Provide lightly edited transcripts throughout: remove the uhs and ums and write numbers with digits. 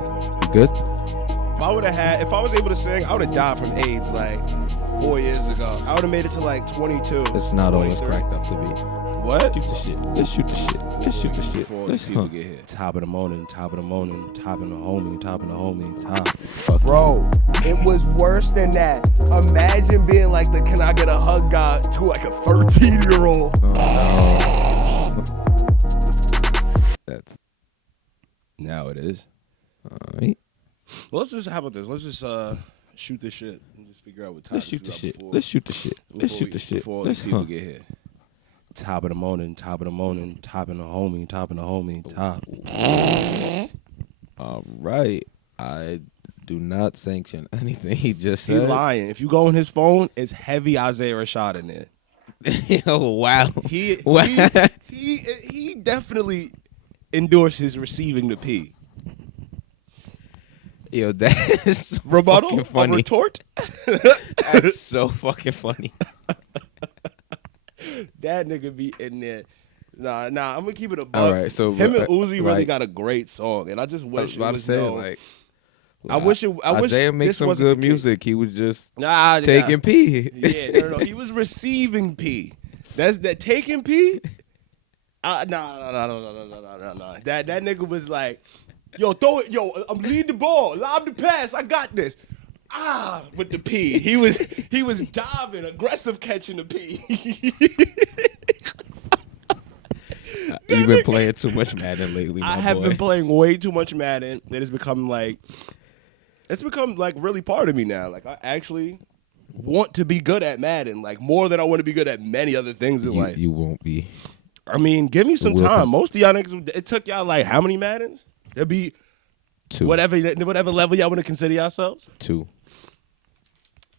You good? If I was able to sing, I would have died from AIDS like 4 years ago. I would have made it to like 22. It's not all it's 23. cracked up to be. What? Shoot the shit. Let's shoot the shit. Let's shoot the shit. Before Let's people huh. get here. Top of the morning, top of the morning, top of the homie, top of the homie, top. Bro, it was worse than that. Imagine being like the can I get a hug guy to like a 13-year-old. Oh, no. That's Now it is. alright. Well, how about this? Let's just shoot this shit and just figure out what time. Let's shoot the shit. Let's shoot the shit. Let's shoot the shit. Before Let's people huh. get here. Top of the morning, top of the morning, top of the homie, top. All right. I do not sanction anything he just He said. lying. If you go on his phone, it's heavy Isaiah Rashad in there. Oh wow. He Wow. he definitely endorses receiving the P. Yo, that is so Rebuttal? fucking A funny. retort? That's so fucking funny. That nigga be in there. Nah, I'm gonna keep it a buck. All right, so him and Uzi really like, got a great song, and I just I wish was about it to was say known. like. I wish Isaiah makes this some wasn't good the case. music. He was just Nah, taking P. Yeah, no. He was receiving P. That's that taking P. No. That nigga was like, yo, throw it, yo, I'm lead the ball, lob the pass, I got this. With the P. He was diving, aggressive catching the P. You've been playing too much Madden lately, my I have boy. been playing way too much Madden. It's become like really part of me now. Like I actually want to be good at Madden, like more than I want to be good at many other things in life. You won't be. I mean, give me some Will time. come. Most of y'all niggas, it took y'all like how many Maddens? There'll be Two. whatever level y'all want to consider yourselves. 2.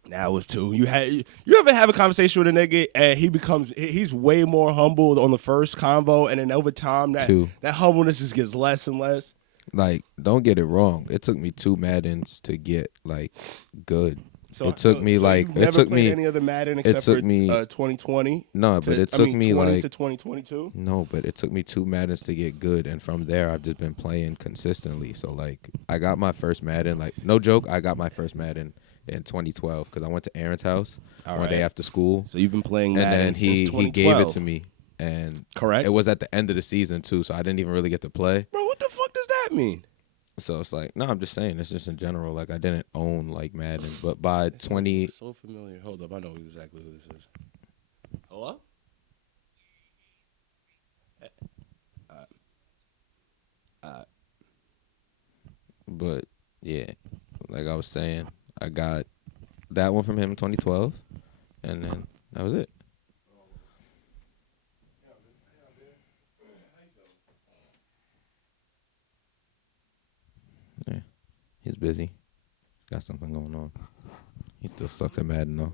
Now it's 2. You ever have a conversation with a nigga and he's way more humble on the first convo, and then over time that 2. that humbleness just gets less and less. Like, don't get it wrong. It took me 2 Maddens to get like good. It took me like you've it never took played me any other Madden it except took for me 2020. no, but it took me 20 like to 2022. no, but it took me 2 Maddens to get good, and from there I've just been playing consistently. So like, I got my first Madden, like no joke, I got my first Madden in 2012 because I went to Aaron's house one day after school, So you've been playing and Madden then since he 2012. gave it to me, and Correct. it was at the end of the season too, so I didn't even really get to play. Bro, what the fuck does that mean? So it's like, no, I'm just saying, it's just in general. Like, I didn't own like Madden, but by 20, It's so familiar. Hold up, I know exactly who this is. Hello? but yeah, like I was saying, I got that one from him in 2012, and then that was it. Yeah, he's busy. Got something going on. He still sucks at Madden though.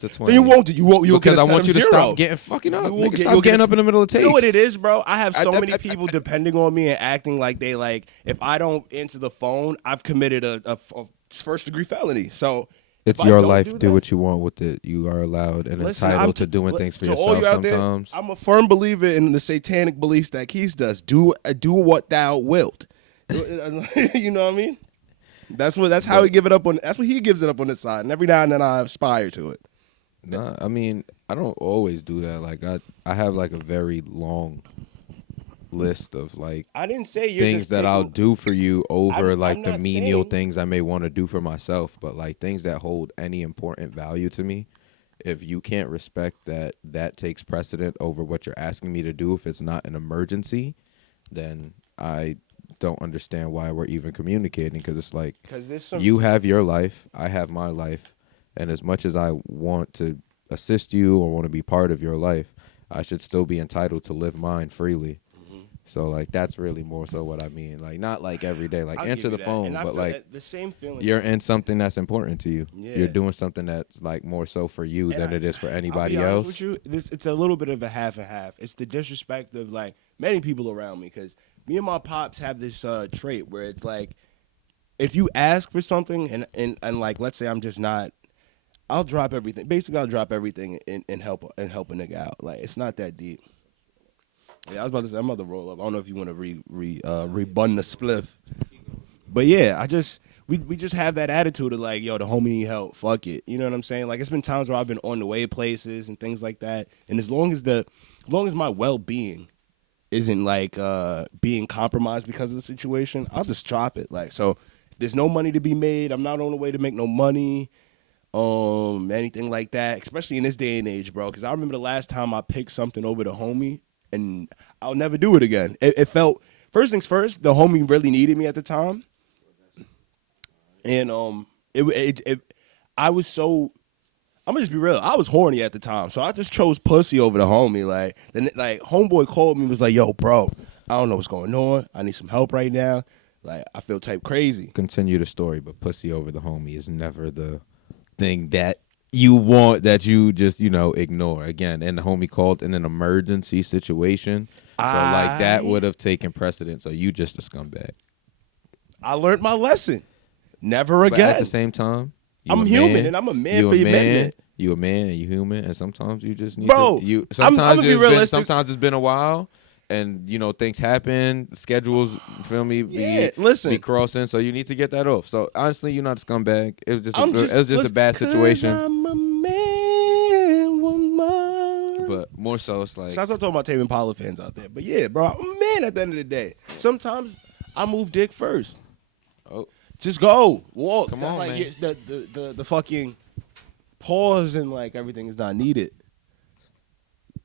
To 20. You won't. You'll because get a I set want of you to zero. stop getting fucking up. You will Nigga, get- stop you'll get getting a- up in the middle of takes. You know what it is, bro? I have so many people depending on me and acting like they like. If I don't answer the phone, I've committed a first degree felony. So It's if I your don't life. do Do that- what you want with it. You are allowed and Listen, entitled I'm to doing things for to all yourself you out there, sometimes. I'm a firm believer in the satanic beliefs that Keith does. Do what thou wilt. You know what I mean? That's how he give it up on. That's what he gives it up on the side, and every now and then I aspire to it. Nah, I mean, I don't always do that. Like I have like a very long list of like I didn't say you're things just that taking- I'll do for you over I'm like the not menial saying- things I may want to do for myself, but like things that hold any important value to me. If you can't respect that, that takes precedent over what you're asking me to do. If it's not an emergency, then I don't understand why we're even communicating. Because it's like 'Cause there's some you have your life, I have my life, and as much as I want to assist you or want to be part of your life, I should still be entitled to live mine freely. So like that's really more so what I mean. Like not like every day, like I'll answer give the you that. phone, And I but feel like that the same feeling. you're in something that's important to you. Yeah. You're doing something that's like more so for you And than it is for anybody I'll be honest else. with you, it's a little bit of a half and half. It's the disrespect of like many people around me because me and my pops have this trait where it's like if you ask for something and like let's say I'm just not, I'll drop everything. Basically, I'll drop everything and help a nigga out. Like it's not that deep. Yeah, I was about to say I'm about to roll up. I don't know if you want to rebun the spliff, but yeah, we just have that attitude of like, yo, the homie need help. Fuck it, you know what I'm saying? Like it's been times where I've been on the way places and things like that, and as long as my well being isn't like being compromised because of the situation, I'll just drop it. Like so, if there's no money to be made, I'm not on the way to make no money. Anything like that, especially in this day and age, bro. Because I remember the last time I picked something over the homie, and I'll never do it again. It felt, first things first, the homie really needed me at the time, and I was so, I'm gonna just be real, I was horny at the time, so I just chose pussy over the homie. Like then, like homeboy called me and was like, "Yo, bro, I don't know what's going on. I need some help right now. Like I feel type crazy." Continue the story, but pussy over the homie is never the thing that you want, that you just ignore. Again, and the homie called in an emergency situation, so like that would have taken precedent. So you just a scumbag. I learned my lesson. Never But again. at the same time, I'm human, and I'm a man for your amendment. You a man and you human, and sometimes you just need Bro, to. You I'm sometimes gonna be it's been, realistic. sometimes it's been a while, and things happen, schedules. Feel me? Yeah, listen. be crossing, so you need to get that off. So honestly, you're not a scumbag. It was just I'm it was just a bad 'cause situation. I'm a man, woman. But more so, it's like Shouts out to all my Tame Impala fans out there. But yeah, bro, I'm a man at the end of the day. Sometimes I move dick first. oh, Just go. Walk. Come That's on, like, man. yeah, the fucking pause and like everything is not needed.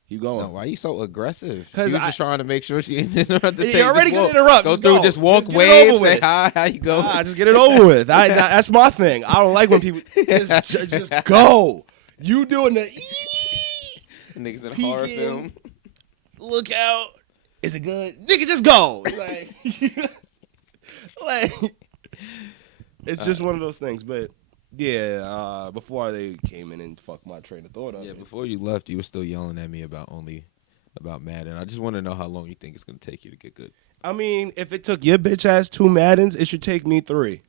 You going. no, why you so aggressive? 'Cause She was just trying to make sure she didn't interrupt the You're tape. already Just gonna walk. interrupt. Go Just through, go. just walk, Just get it over wave, say with. hi, how you go? Just get it over with. That's my thing. I don't like when people just go. You doing the Niggas in a peeking. horror film. look out. Is it good? Nigga, just go. Like, like it's just one of those things. But yeah, before they came in and fucked my train of thought up. Yeah, before you left, you were still yelling at me about Madden. I just want to know how long you think it's gonna take you to get good. I mean, if it took your bitch ass 2 Maddens, it should take me 3.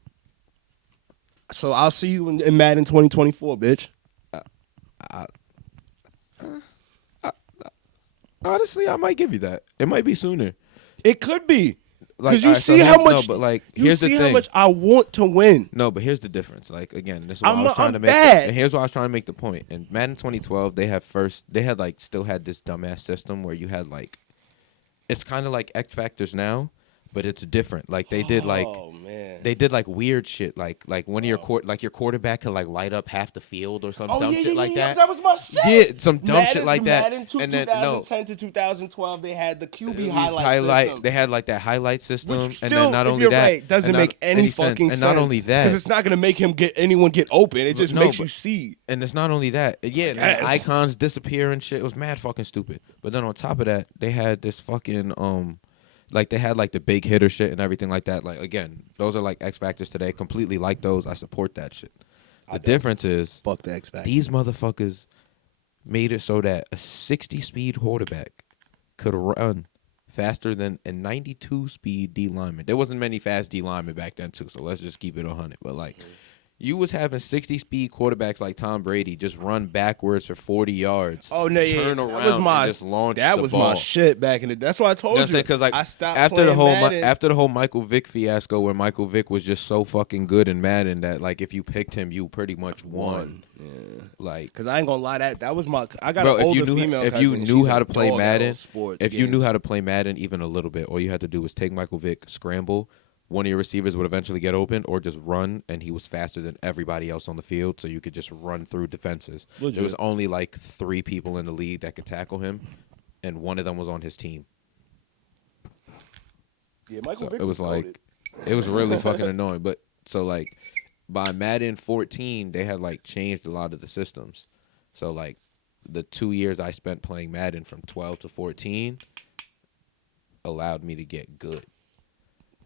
So I'll see you in Madden 2024, bitch. Honestly, I might give you that. It might be sooner. It could be. Like, Because you alright, so see how here's- much. No, but like, you here's see the how thing. much I want to win. No, but here's the difference. Like again, this is what I'm- I was trying I'm to make. bad. And here's what I was trying to make the point. In Madden 2012, they had still had this dumbass system where you had like, it's kind of like X Factors now, but it's different. Like they did like. Oh man. They did like weird shit, like one of your your quarterback could like light up half the field or some dumb shit like that. That was my shit. Yeah, some dumb shit like that. Madden And then no, 2010 to 2012, they had the QB These highlight system. They had like that highlight system, Which and still, then not if only you're that, right, doesn't and make not any sense. fucking And sense. not only that, because it's not gonna make anyone get open. It just No, makes but- you see. and it's not only that. Yeah, and the Yes. icons disappear and shit. It was mad fucking stupid. But then on top of that, they had this fucking like they had like the big hitter shit and everything like that. Like again, those are like X Factors today. Completely like those. I support that shit. The difference is Fuck the X Factor. these motherfuckers made it so that a 60-speed quarterback could run faster than a 92-speed D lineman. There wasn't many fast D linemen back then too, so let's just keep it 100. But like, you was having 60-speed quarterbacks like Tom Brady just run backwards for 40 yards. Oh no, yeah, turn that around was my, and just launch that the was ball. my shit back in the. That's why I told you. Because like I stopped after the playing whole Madden. Michael Vick fiasco, where Michael Vick was just so fucking good in Madden that like if you picked him, you pretty much won. Yeah. Like, Cause I ain't gonna lie, that was my. I got bro, an older if female you cousin, knew she's how a to play dog at Madden, all sports if you knew games. how to play Madden even a little bit, all you had to do was take Michael Vick, scramble. One of your receivers would eventually get open, or just run, and he was faster than everybody else on the field, so you could just run through defenses. Legit. There was only like 3 people in the league that could tackle him, and one of them was on his team. Yeah, Michael So Vick it was goated. like, it was really fucking annoying. But so like, by Madden 14, they had like changed a lot of the systems. So like, the 2 years I spent playing Madden from 12 to 14 allowed me to get good.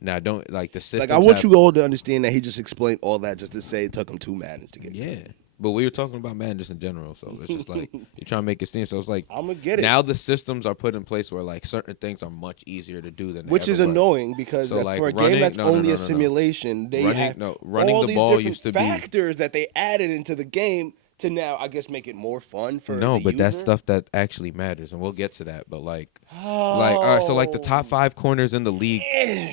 Now don't like the system. Like I want you all to understand that he just explained all that just to say it took him 2 Maddens to get. Yeah, But we were talking about Madden just in general, so it's just like you're trying to make it seem. So it's like I'm gonna get it. now the systems are put in place where like certain things are much easier to do than they Which is ever were. annoying because So, like, for a running- game that's no, no, only no, a no, no. simulation, they have running all the these ball different used to be- factors that they added into the game to now, I guess, make it more fun for No, the but that's user. stuff that actually matters, and we'll get to that. But like all right, so like the top 5 corners in the league,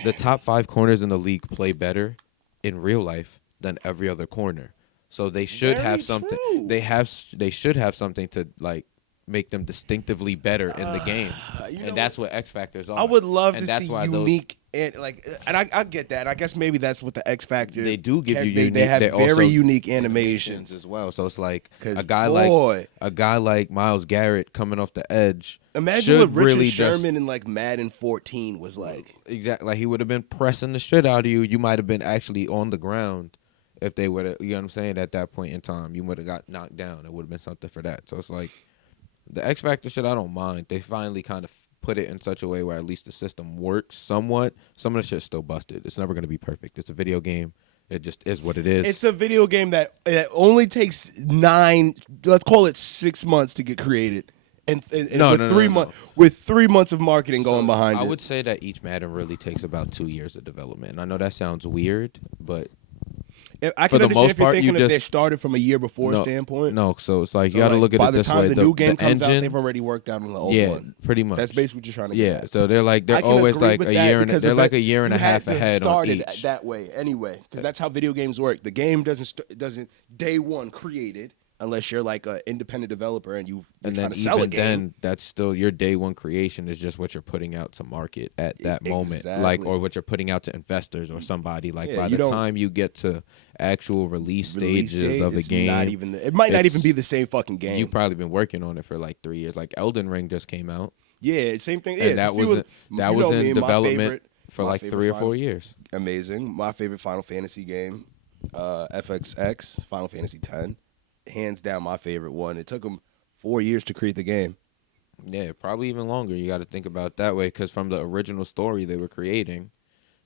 the top 5 corners in the league play better in real life than every other corner. So they should Very have something. true. They should have something to like make them distinctively better in the game, you know and that's what X factors are. I would love and to that's see why unique and like, and I get that. I guess maybe that's what the X Factor. They do give you They unique. have they very also unique animations. as well. So it's like 'Cause, a guy boy. like Myles Garrett coming off the edge. Imagine should what Richard really Sherman in like Madden 14 was like. Exactly. Like he would have been pressing the shit out of you. You might have been actually on the ground if they would have, you know what I'm saying, at that point in time. You would have got knocked down. It would have been something for that. So it's like the X Factor shit, I don't mind. They finally kind of put it in such a way where at least the system works somewhat. Some of the shit's still busted. It's never going to be perfect. It's a video game. It just is what it is. It's a video game that only takes 6 months to get created. And No, with no, no, 3 no, months no. with 3 months of marketing So going behind it. I would say that each Madden really takes about 2 years of development. And I know that sounds weird, but I for can the understand most if you're part, thinking you if they just- started from a year before no, standpoint. No, so it's like So, you got to like, look at by it the this time way. the new game the comes out, engine, they've already worked out on the old yeah, one. pretty much. That's basically what you're trying to Yeah, get at. so they're I can always agree like with a that year and because they're of like it. a year and You a half had to ahead start on it each. that way anyway, because that's how video games work. The game doesn't day one created unless you're like an independent developer and you're And trying then to sell a even game. then, that's still your day one creation is just what you're putting out to market at that moment, like Exactly. or what you're putting out to investors or somebody. Like Yeah, by you the don't- time you get to actual release Release stages date, of the it's game, not even it might not it's- even be the same fucking game. you've probably been working on it for like 3 years. Like Elden Ring just came out, Yeah, same thing. Yeah, and it's that a few was of- that you was know in me, my development favorite- for my like favorite 3 or Final- 4 years. Amazing. My favorite Final Fantasy game, FXX, Final Fantasy X. Hands down my favorite one. It took them 4 years to create the game. Yeah, probably even longer. You got to think about it that way because from the original story they were creating,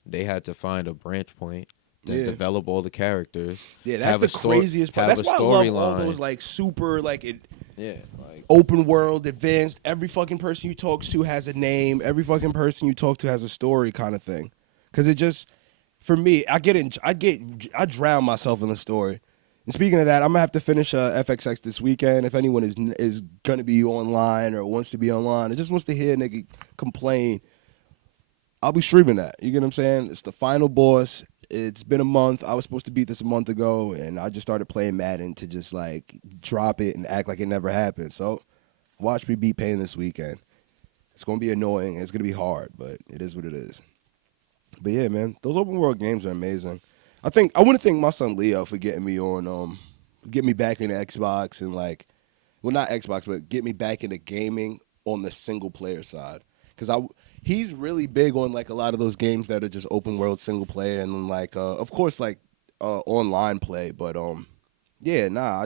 they had to find a branch point, then Yeah. develop all the characters. Yeah, that's have the a sto- craziest part. have That's a why I love all storyline. those like super like Yeah, like open world, advanced. Every fucking person you talk to has a name. Every fucking person you talk to has a story, kind of thing. Because it just, for me, I drown myself in the story. And speaking of that, I'm gonna have to finish FXX this weekend. If anyone is gonna be online or wants to be online, or just wants to hear a nigga complain, I'll be streaming that. You get what I'm saying? It's the final boss. It's been a month. I was supposed to beat this a month ago, and I just started playing Madden to just like drop it and act like it never happened. So watch me beat Pain this weekend. It's gonna be annoying. It's gonna be hard, but it is what it is. But yeah, man, those open world games are amazing. I want to thank my son Leo for getting me on, get me back into Xbox and like, well, not Xbox, but get me back into gaming on the single player side. Because he's really big on like a lot of those games that are just open world single player and then like, of course, like online play. But yeah, nah,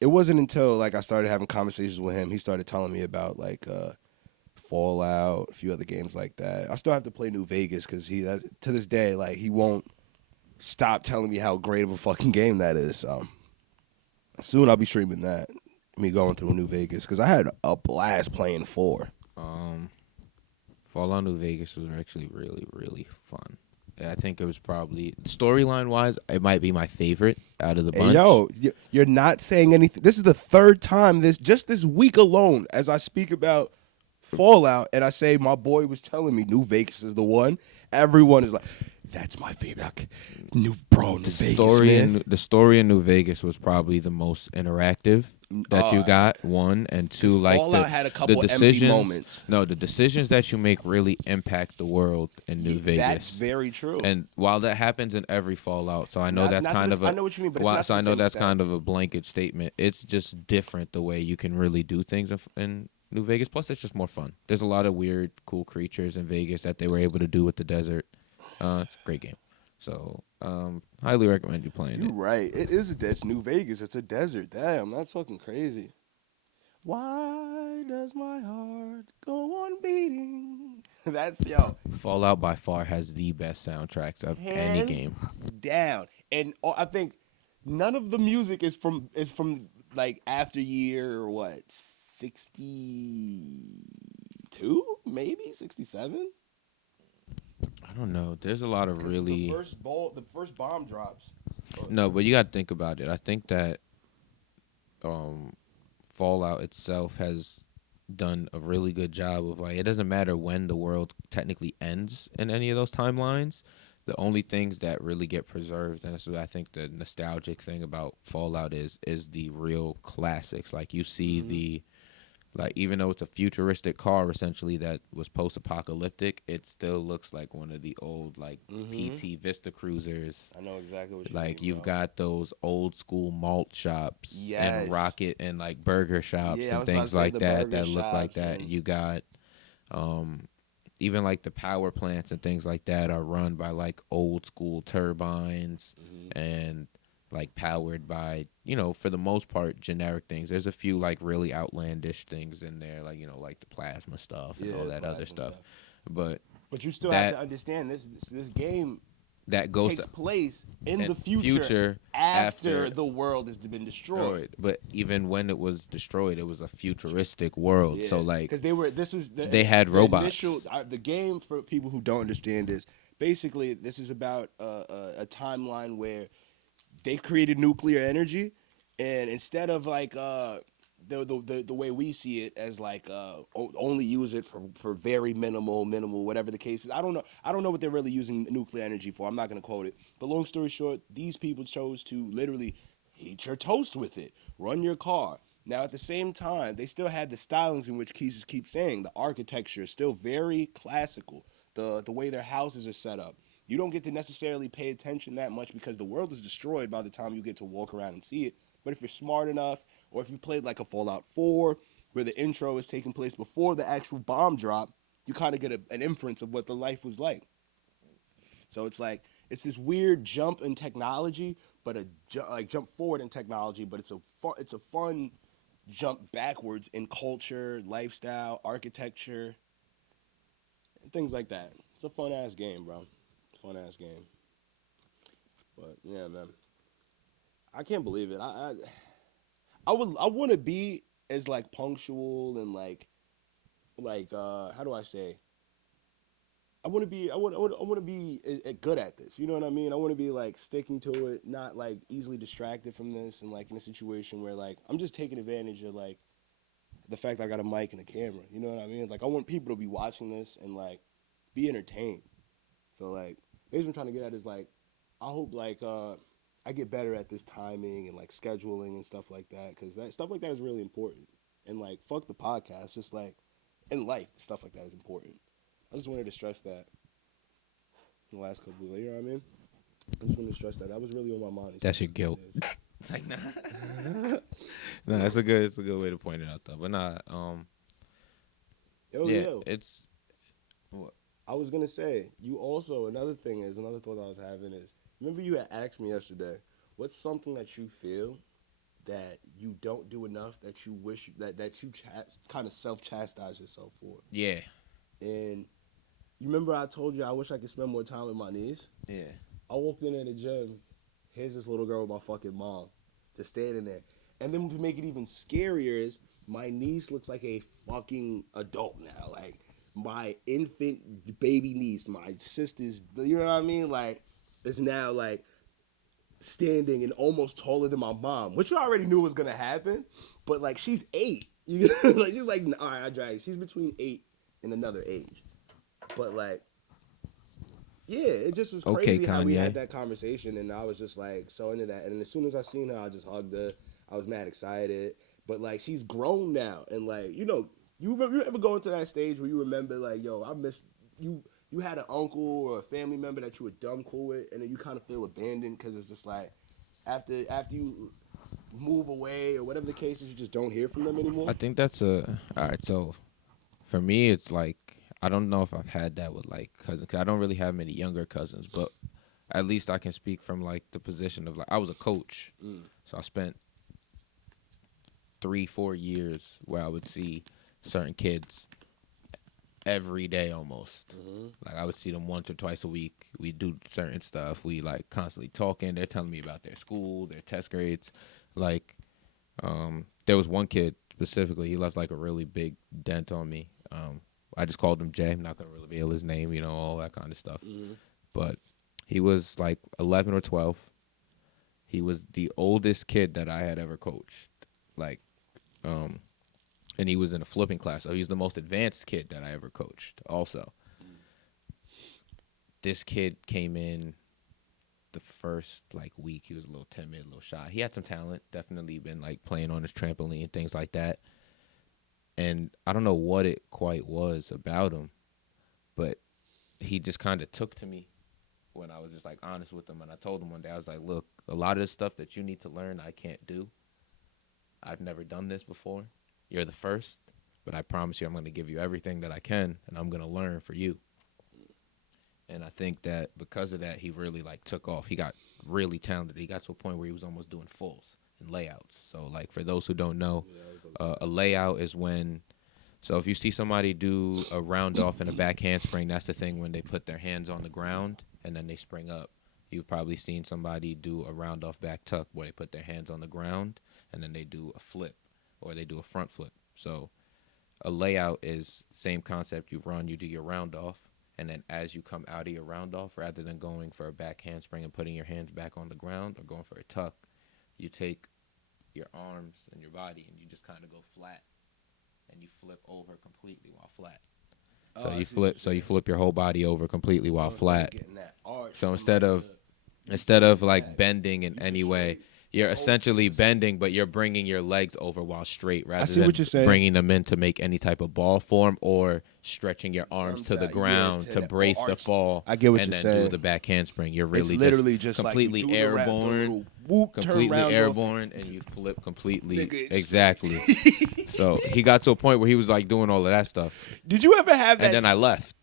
it wasn't until like I started having conversations with him, he started telling me about like Fallout, a few other games like that. I still have to play New Vegas because to this day, like he won't stop telling me how great of a fucking game that is. So soon I'll be streaming that, me going through New Vegas because I had a blast playing 4. Fallout New Vegas was actually really, really fun. I think it was probably storyline wise, it might be my favorite out of the bunch. Hey, yo, you're not saying anything. This is the third time just this week alone as I speak about Fallout and I say my boy was telling me New Vegas is the one. Everyone is like, that's my favorite. New Vegas, man. The story in New Vegas was probably the most interactive that you got. 1 and 2, 'Cause like Fallout had a couple the empty decisions. moments. No, the decisions that you make really impact the world in New Vegas. That's very true. And while that happens in every Fallout, so I know Not- that's not to kind this- of a. I know what you mean, but it's why- not to so the I know same that's extent. kind of a blanket statement. It's just different the way you can really do things in New Vegas. Plus, it's just more fun. There's a lot of weird, cool creatures in Vegas that they were able to do with the desert. It's a great game. So, highly recommend you playing You're it. right. It's New Vegas. It's a desert. Damn, that's fucking crazy. Why does my heart go on beating? That's Fallout by far has the best soundtracks of any hands game. down. And I think none of the music is from like after year or what 62 maybe 67. I don't know. There's a lot of really The first bomb drops. no, but you got to think about it. I think that um, Fallout itself has done a really good job of like it doesn't matter when the world technically ends in any of those timelines. The only things that really get preserved, and this is I think the nostalgic thing about Fallout is the real classics. Like you see the like even though it's a futuristic car essentially that was post apocalyptic, it still looks like one of the old like PT Vista Cruisers. I know exactly what you Like mean, you've bro. got those old school malt shops Yes. and rocket and like burger shops Yeah, I and was about things to say like the that burger that look like shops that. and- You got even like the power plants and things like that are run by like old school turbines and like powered by, you know, for the most part generic things. There's a few like really outlandish things in there, like, you know, like the plasma stuff and Yeah, all that other plasma stuff. stuff. But But you still that have to understand this game that goes takes place in and the future, after after the world has been destroyed. But even when it was destroyed, it was a futuristic world. So like because they were this is the they had the robots. initial, the game for people who don't understand is basically this is about a timeline where they created nuclear energy, and instead of like the way we see it as like only use it for very minimal whatever the case is. I don't know what they're really using nuclear energy for. I'm not going to quote it, but long story short, these people chose to literally heat your toast with it, run your car. Now at the same time, they still had the stylings in which Keys keeps saying the architecture is still very classical. The way their houses are set up, you don't get to necessarily pay attention that much because the world is destroyed by the time you get to walk around and see it. But if you're smart enough, or if you played like a Fallout 4, where the intro is taking place before the actual bomb drop, you kind of get an inference of what the life was like. So it's like it's this weird jump in technology, but like jump forward in technology, but it's a fun jump backwards in culture, lifestyle, architecture, and things like that. It's a fun ass game, bro. Fun ass game. But yeah, man, I can't believe it. I want to be as like punctual and like how do I say? I want to be good at this. You know what I mean? I want to be like sticking to it, not like easily distracted from this, and like in a situation where like I'm just taking advantage of like the fact that I got a mic and a camera. You know what I mean? Like I want people to be watching this and like be entertained. So like, basically, what I'm trying to get at is like, I hope like I get better at this timing and like scheduling and stuff like that, because that stuff like that is really important. And like, fuck the podcast, just like in life, stuff like that is important. I just wanted to stress that in the last couple of, you know what I mean? I just wanted to stress that. That was really on my mind. That's your guilt. It's like nah. No, it's a good way to point it out though. But nah, Yo. it's what I was gonna say, you also another thought I was having is, remember you had asked me yesterday, what's something that you feel that you don't do enough that you wish that you kind of self chastise yourself for? yeah. And you remember I told you I wish I could spend more time with my niece? Yeah. I walked in at the gym. Here's this little girl with my fucking mom, just standing there. And then to make it even scarier is my niece looks like a fucking adult now. Like my infant baby niece, my sister's, you know what I mean? Like is now like standing and almost taller than my mom, which I already knew was gonna happen. But like she's 8, like she's like, all right, I drag. She's between 8 and another age, but like. Yeah, it just was Okay, crazy how we Kanye. had that conversation, and I was just like so into that. And as soon as I seen her, I just hugged her. I was mad excited, but like she's grown now, and like you ever go into that stage where you remember like, yo, I miss you. You had an uncle or a family member that you were dumb cool with, and then you kind of feel abandoned because it's just like after you move away or whatever the case is, you just don't hear from them anymore. I think that's all right. So for me, it's like I don't know if I've had that with like cousins. 'Cause I don't really have many younger cousins, but at least I can speak from like the position of like I was a coach, so I spent 3-4 years where I would see certain kids every day almost. Like I would see them once or twice a week. We do certain stuff. We like constantly talking. They're telling me about their school, their test grades. Like, there was one kid specifically. He left like a really big dent on me. I just called him Jay. I'm not gonna reveal his name, you know, all that kind of stuff. But he was like 11 or 12. He was the oldest kid that I had ever coached. Like, and he was in a flipping class, so he's the most advanced kid that I ever coached. Also, this kid came in the first like week. He was a little timid, a little shy. He had some talent, definitely been like playing on his trampoline, things like that. And I don't know what it quite was about him, but he just kind of took to me when I was just like honest with him. And I told him one day, I was like, look, a lot of the stuff that you need to learn, I can't do. I've never done this before. You're the first, but I promise you I'm going to give you everything that I can, and I'm going to learn for you. And I think that because of that, he really like took off. He got really talented. He got to a point where he was almost doing fulls and layouts. So like for those who don't know, a layout is when, so if you see somebody do a round off and a back handspring, that's the thing when they put their hands on the ground and then they spring up. You've probably seen somebody do a round off back tuck where they put their hands on the ground and then they do a flip or they do a front flip. So a layout is same concept. You run, you do your round off. And then as you come out of your round off, rather than going for a back handspring and putting your hands back on the ground or going for a tuck, you take your arms and your body and you just kind of go flat and you flip over completely while flat. So you flip your whole body over completely while flat. So instead of like bending in any way, you're essentially bending, but you're bringing your legs over while straight rather see than what you're saying. bringing them in to make any type of ball form or stretching your arms to the out, ground to to that- brace or the arch. fall. I get what and you're then saying. do the back handspring. You're really It's literally just completely like you do the airborne, little whoop, turn completely round airborne, and you flip completely. Nigga, it's- Exactly. So he got to a point where he was like doing all of that stuff. Did you ever have that? And then I left.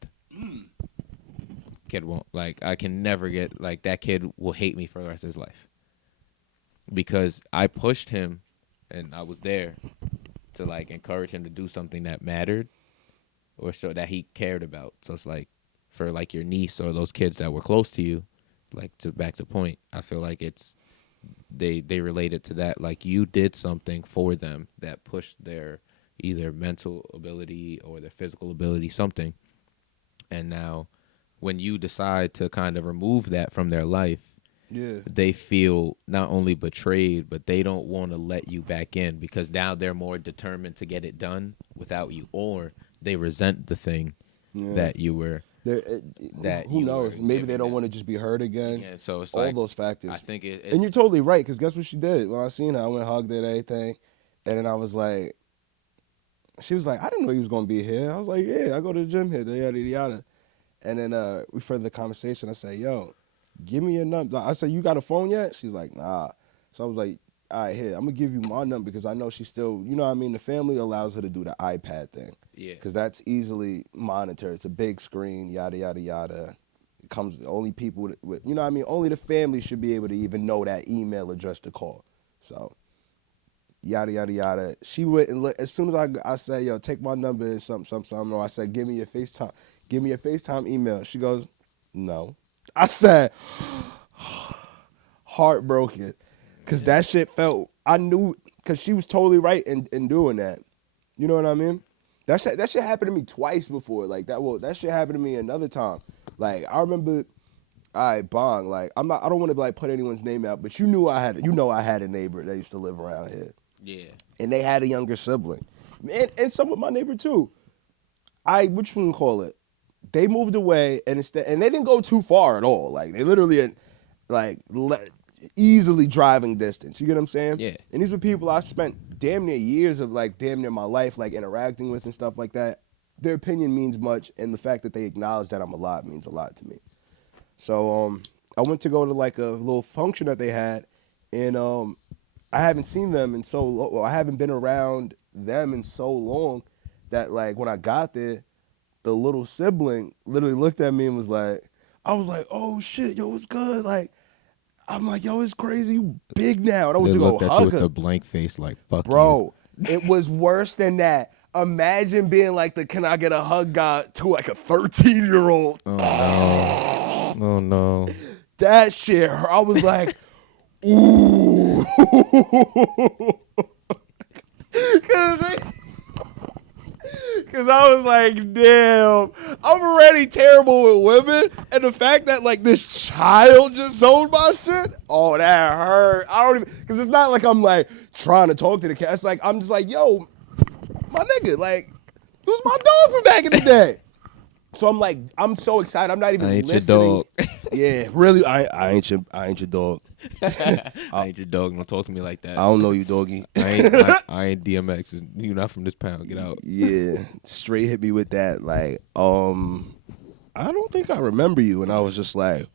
Kid won't like. I can never get like that. Kid will hate me for the rest of his life because I pushed him, and I was there to like encourage him to do something that mattered or show that he cared about. So it's like for like your niece or those kids that were close to you, like to back to point. I feel like it's they relate it to that. Like you did something for them that pushed their either mental ability or their physical ability, something. And now when you decide to kind of remove that from their life, they feel not only betrayed, but they don't want to let you back in because now they're more determined to get it done without you, or they resent the thing that you were. That who you knows? were Maybe they giving don't them. want to just be hurt again. Yeah, so it's all like, those factors. I think and you're totally right, because guess what she did? When I seen her, I went and hugged her and everything. And then I was like, she was like, I didn't know he was going to be here. I was like, yeah, I go to the gym here, yada, yada, yada. And then we furthered the conversation. I said, yo, give me your number. I said, you got a phone yet? She's like, nah. So I was like, all right, here, I'm going to give you my number because I know she's still, you know what I mean? The family allows her to do the iPad thing. Yeah. Because that's easily monitored. It's a big screen, yada, yada, yada. It comes, only people with, you know what I mean? Only the family should be able to even know that email address to call. So, yada, yada, yada. She went and look, as soon as I said, yo, take my number and something. Or I said, give me your FaceTime email. She goes, no. I said, heartbroken. Because that shit felt, I knew, because she was totally right in doing that. You know what I mean? That shit happened to me twice before. Like, that shit happened to me another time. Like, I remember, Bong, like, I don't want to, like, put anyone's name out, but I had a neighbor that used to live around here. Yeah. And they had a younger sibling. And some of my neighbor, too. What you call it? They moved away, and they didn't go too far at all. Like, they literally, like, easily driving distance. You get what I'm saying? Yeah. And these were people I spent damn near years of, like, damn near my life, like, interacting with and stuff like that. Their opinion means much, and the fact that they acknowledge that I'm alive means a lot to me. So, I went to go to, like, a little function that they had, and I haven't seen them in so long. Well, I haven't been around them in so long that, like, when I got there, the little sibling literally looked at me and was like, I was like, oh, shit, yo, what's good? Like, I'm like, yo, it's crazy. You big now. And I went They to go looked at you hug with her. a blank face like, fuck Bro, it was worse than that. Imagine being like the "Can I get a hug" guy to like a 13-year-old. Oh no. Oh no. That shit hurt. I was like, ooh. Cause I was like, damn, I'm already terrible with women, and the fact that like this child just zoned my shit, oh, that hurt. I don't even, cause it's not like I'm like trying to talk to the cat. It's like I'm just like, yo, my nigga, like, who's my dog from back in the day? So I'm like, I'm so excited. I'm not even I ain't listening. your dog. Yeah, really, I ain't your dog. I ain't your dog. Don't talk to me like that. I don't know you, doggy. I ain't DMX. You not from this pound. Get out. Yeah, straight hit me with that. Like, I don't think I remember you, and I was just like,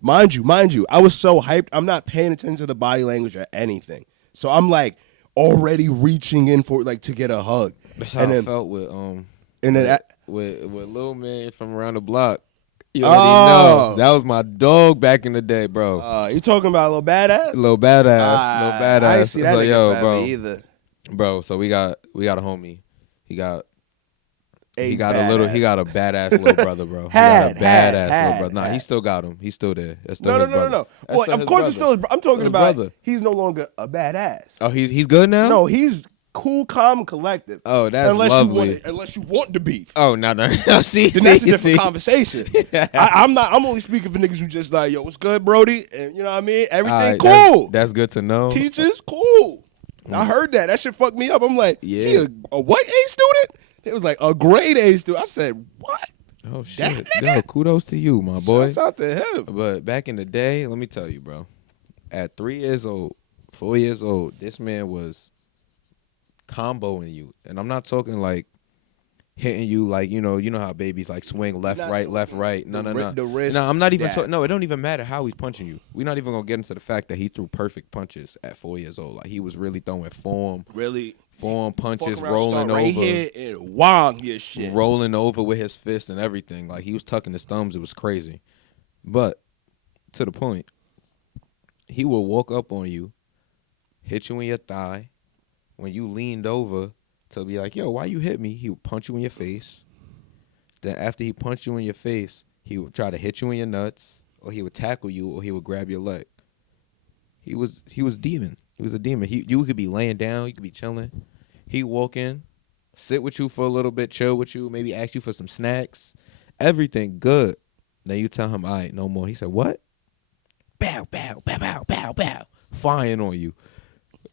mind you, I was so hyped. I'm not paying attention to the body language or anything, so I'm like already reaching in for like to get a hug. That's how and I then, felt with and then with Lil Man from around the block. You already know that was my dog back in the day, bro. you talking about a little badass? Little badass, little badass. I ain't see that So, nigga yo, forever bro, either. bro. So we got a homie. He got a badass little brother, bro. He got a badass little brother. Nah, he still got him. He's still there. That's still his brother. No. That's Well, still of his course, it's brother. still. I'm talking His about. brother. He's no longer a badass. Oh, he's good now. No, he's cool, calm, and collective. Oh, that's lovely. Unless you want the beef. Oh, no. See, Then that's a different see. conversation. I'm only speaking for niggas who just like, yo, what's good, Brody? And you know what I mean? Everything Alright, cool. That's good to know. Teachers, cool. I heard that. That shit fucked me up. I'm like, Yeah. he a what A student? It was like a grade A student. I said, what? Oh shit! Yo, kudos to you, my boy. Shouts out to him. But back in the day, let me tell you, bro. At 3 years old, 4 years old, this man was comboing you, and I'm not talking like hitting you like you know how babies like swing left, Not right, left, talking right. No. the wrist, No, I'm not even that. talking. No, it don't even matter how he's punching you. We're not even gonna get into the fact that he threw perfect punches at 4 years old. Like he was really throwing form punches, Fuck around, rolling start over. right here and wong your shit. Rolling over with his fist and everything. Like he was tucking his thumbs. It was crazy. But to the point, he will walk up on you, hit you in your thigh. When you leaned over to be like, yo, why you hit me? He would punch you in your face. Then after he punched you in your face, he would try to hit you in your nuts, or he would tackle you, or he would grab your leg. He was demon. He was a demon. You could be laying down, you could be chilling. He walk in, sit with you for a little bit, chill with you, maybe ask you for some snacks. Everything good. Then you tell him, all right, no more. He said, what? Bow, bow, bow, bow, bow, bow. Firing on you.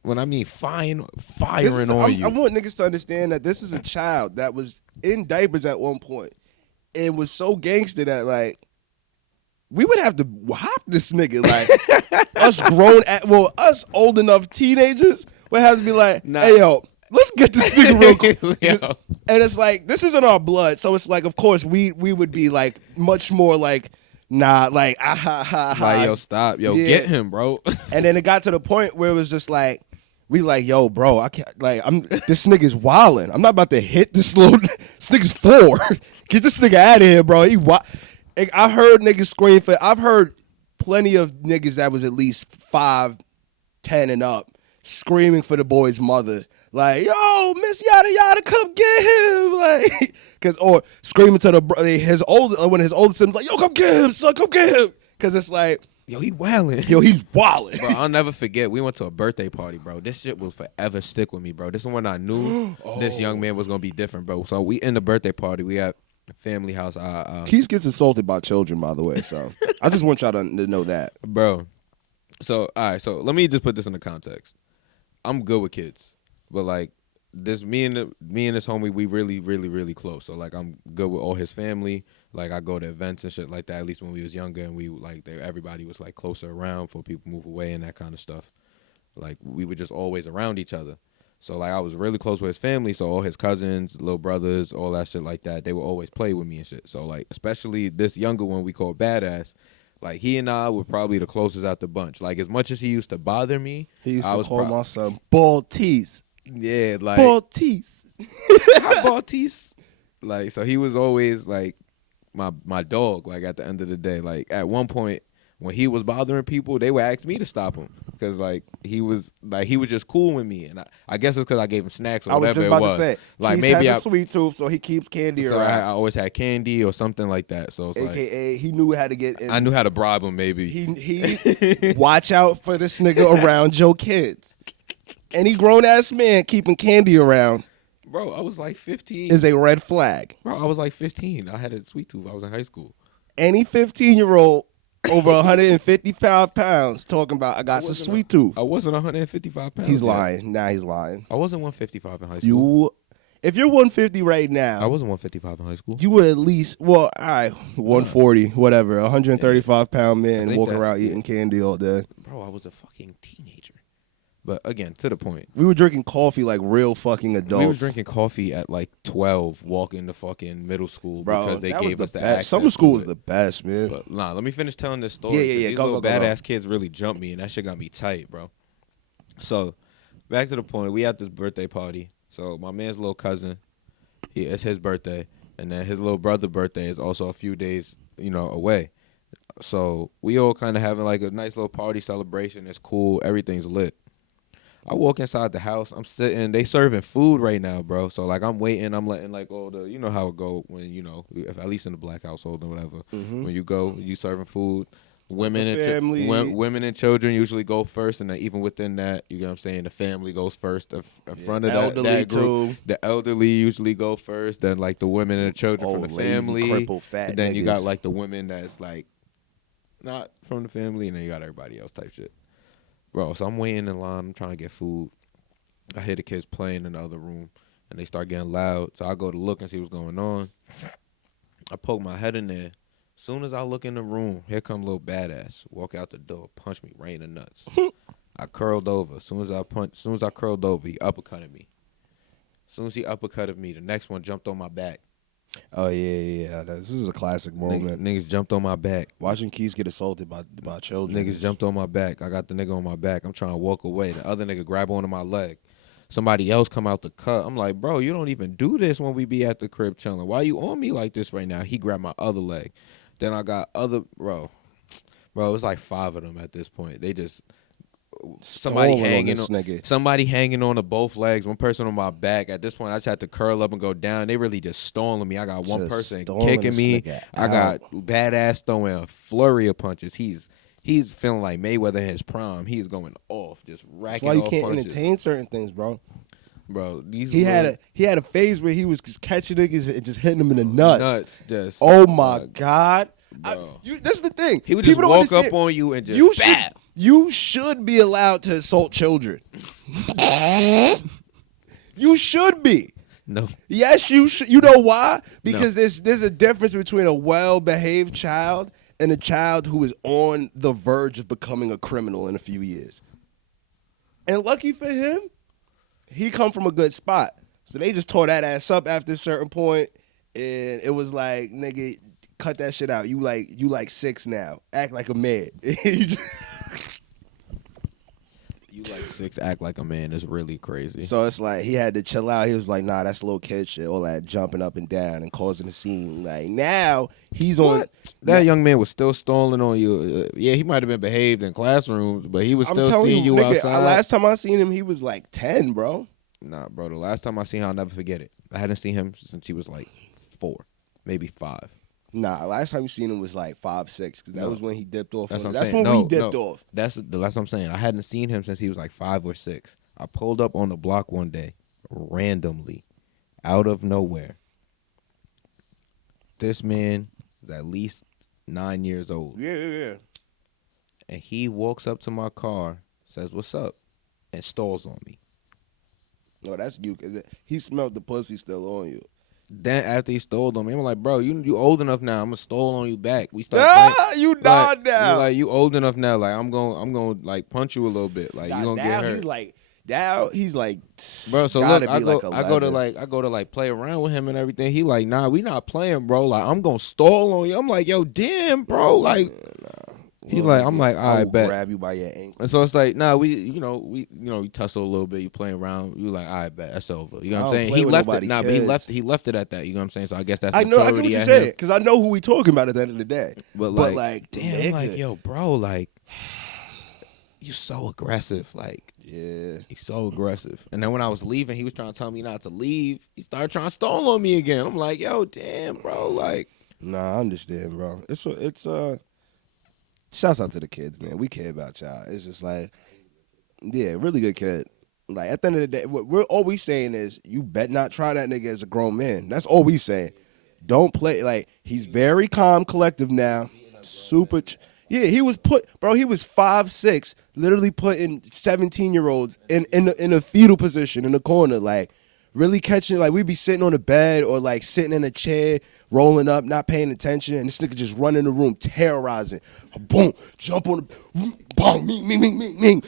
When I mean firing on you. I want niggas to understand that this is a child that was in diapers at one point and was so gangster that like we would have to hop this nigga. Like us old enough teenagers would have to be like, hey yo, let's get this nigga real quick. Yo. And it's like this isn't our blood, so it's like of course we would be like much more like nah, like Like, yo, stop. Yo, Yeah. get him, bro. And then it got to the point where it was just like, we like, yo, bro, I can't, like, this nigga's wildin'. I'm not about to hit this little, this nigga's 4. Get this nigga out of here, bro. I heard niggas scream for, I've heard plenty of niggas that was at least 5, 10 and up screaming for the boy's mother. Like, yo, Miss Yada Yada, come get him. Like, or screaming to when his older son's like, yo, come get him, son, come get him. Cause it's like, Yo, he wildin'. yo, he's wildin'. Bro, I'll never forget. We went to a birthday party, bro. This shit will forever stick with me, bro. This is when I knew this young man was gonna be different, bro. So we in the birthday party. We at a family house. Keith gets insulted by children, by the way. So I just want y'all to know that. Bro. So all right. So let me just put this into context. I'm good with kids, but like this, me and this homie, we really, really, really close. So like I'm good with all his family. Like I go to events and shit like that. At least when we was younger, and we like everybody was like closer around for people move away and that kind of stuff. Like we were just always around each other. So like I was really close with his family. So all his cousins, little brothers, all that shit like that, they would always play with me and shit. So like especially this younger one we call Badass. Like he and I were probably the closest out the bunch. Like as much as he used to bother me, He used I to was call my son bald teeth. yeah, like Bald teeth. Hi, Baltis. Like, so he was always like my dog. Like at the end of the day, like at one point, when he was bothering people, they would ask me to stop him because like he was just cool with me, and I guess it's because I gave him snacks or I was whatever just it about was. to say, Like Keith maybe has a sweet tooth, so he keeps candy so I around. always had candy or something like that. So it's like AKA, he knew how to get in. I knew how to bribe him. Maybe He watch out for this nigga around your kids. Any grown ass man keeping candy around bro, I was like 15. is a red flag. Bro, I was like 15. I had a sweet tooth. I was in high school. Any 15-year-old over 155 pounds talking about I got some sweet tooth. I wasn't 155 pounds. He's yet. lying. Now he's lying. I wasn't 155 in high school. If you're 150 right I now, wasn't 155 in high school. you would at least, well, all right, 140, whatever, 135 pound man think walking that- around eating candy all day. Bro, I was a fucking teenager. But again, to the point. We were drinking coffee like real fucking adults. We was drinking coffee at like 12, walking to fucking middle school Bro, because they that was gave us the best. access. Summer school to was it. the best, man. But nah, let me finish telling this story. Yeah, 'cause yeah. These Go, little go, go. badass kids really jumped me, and that shit got me tight, bro. So, back to the point. We at this birthday party. So my man's little cousin, it's his birthday, and then his little brother's birthday is also a few days, away. So we all kind of having like a nice little party celebration. It's cool. Everything's lit. I walk inside the house. I'm sitting. They serving food right now, bro. So like I'm waiting. I'm letting like all the how it go when if at least in the black household or whatever. When you go, you serving food. Women and family. women and children usually go first, and then even within that, you know what I'm saying, the family goes first in front of that group. too. The elderly usually go first, then like the women and the children from Old, the lazy, family. crippled, fat And then you got niggas. like the women that's like not from the family, and then you got everybody else type shit. Bro, so I'm waiting in line. I'm trying to get food. I hear the kids playing in the other room, and they start getting loud. So I go to look and see what's going on. I poke my head in there. Soon as I look in the room, here come little badass. Walk out the door, punch me right in the nuts. I curled over. Soon as I curled over, he uppercutted me. Soon as he uppercutted me, the next one jumped on my back. Oh yeah. This is a classic moment. Niggas jumped on my back. Watching Keys get assaulted by children. Niggas jumped on my back. I got the nigga on my back. I'm trying to walk away. The other nigga grab onto my leg. Somebody else come out the cut. I'm like, bro, you don't even do this when we be at the crib chilling. Why you on me like this right now? He grabbed my other leg. Then I got bro, it was like 5 of them at this point. They just somebody Stalling on hanging this nigga. somebody hanging on to both legs. One person on my back. At this point, I just had to curl up and go down. They really just stalling me. I got one Just person stalling kicking this me. nigga I got badass throwing a flurry of punches. He's feeling like Mayweather in his prime. He's going off, just That's racking why you off can't punches. entertain certain things, bro. Bro, these He little had a phase where he was just catching niggas and just hitting them in the nuts. just Oh my god. bro. That's the thing. He would just People don't walk up understand. on you and just You bam. you should be allowed to assault children. You should be. No. Yes, you should. You know why? Because there's a difference between a well-behaved child and a child who is on the verge of becoming a criminal in a few years. And lucky for him, he come from a good spot. So they just tore that ass up after a certain point, and it was like, nigga, cut that shit out. You like 6 now. Act like a man. You like 6, act like a man is really crazy. So it's like he had to chill out. He was like, nah, that's little kid shit. All that jumping up and down and causing a scene. Like now he's on. That young man was still stalling on you. Yeah, he might have been behaved in classrooms, but he was I'm still telling seeing you nigga, outside. last time I seen him, he was like 10, bro. Nah, bro. The last time I seen him, I'll never forget it. I hadn't seen him since he was like 4, maybe 5. Nah, last time you seen him was like 5, 6, because that No. was when he dipped off. That's what I'm That's saying. when No, we dipped no. off. That's what I'm saying. I hadn't seen him since he was like 5 or 6. I pulled up on the block one day, randomly, out of nowhere. This man is at least 9 years old. Yeah. And he walks up to my car, says, "What's up?" and stalls on me. No, that's you. Cause he smelled the pussy still on you. Then after he stole on me, I'm like, "Bro, you old enough now. I'm gonna stole on you back." We start playing. You not now. Like you old enough now. Like I'm gonna like punch you a little bit. Like Nah, you gonna now get hurt. he's like, Bro, so gotta look, be like I go to 11. play around with him and everything. He like, nah, we not playing, bro. Like I'm gonna stall on you. I'm like, yo, damn, bro. Like, He little like, I'm nigga, like, I I will bet. grab you by your ankle. And so it's like, nah, we tussle a little bit. You playing around. You like, I bet that's over. You know what I I'm don't saying? play He with left it. nobody Nah, but he kids. left it at that. You know what I'm saying? So I guess that's I know, I get what maturity you're at saying, him. because I know who we talking about at the end of the day. But like, damn, I'm like, nigga. yo, bro, like, you so aggressive. Like, Yeah. he's so aggressive. And then when I was leaving, he was trying to tell me not to leave. He started trying to stall on me again. I'm like, yo, damn, bro, like. Nah, I understand, bro. It's shouts out to the kids, man. We care about y'all. It's just like, yeah, really good kid. Like at the end of the day, what we're always saying is, you bet not try that nigga as a grown man. That's all we saying. Don't play like he's very calm, collective now. Super. Yeah, he was he was 5'6", literally putting 17-year-olds in a fetal position in the corner, like really catching. Like we'd be sitting on the bed or like sitting in a chair, rolling up, not paying attention, and this nigga just run in the room, terrorizing. Boom, jump on the, boom, ming,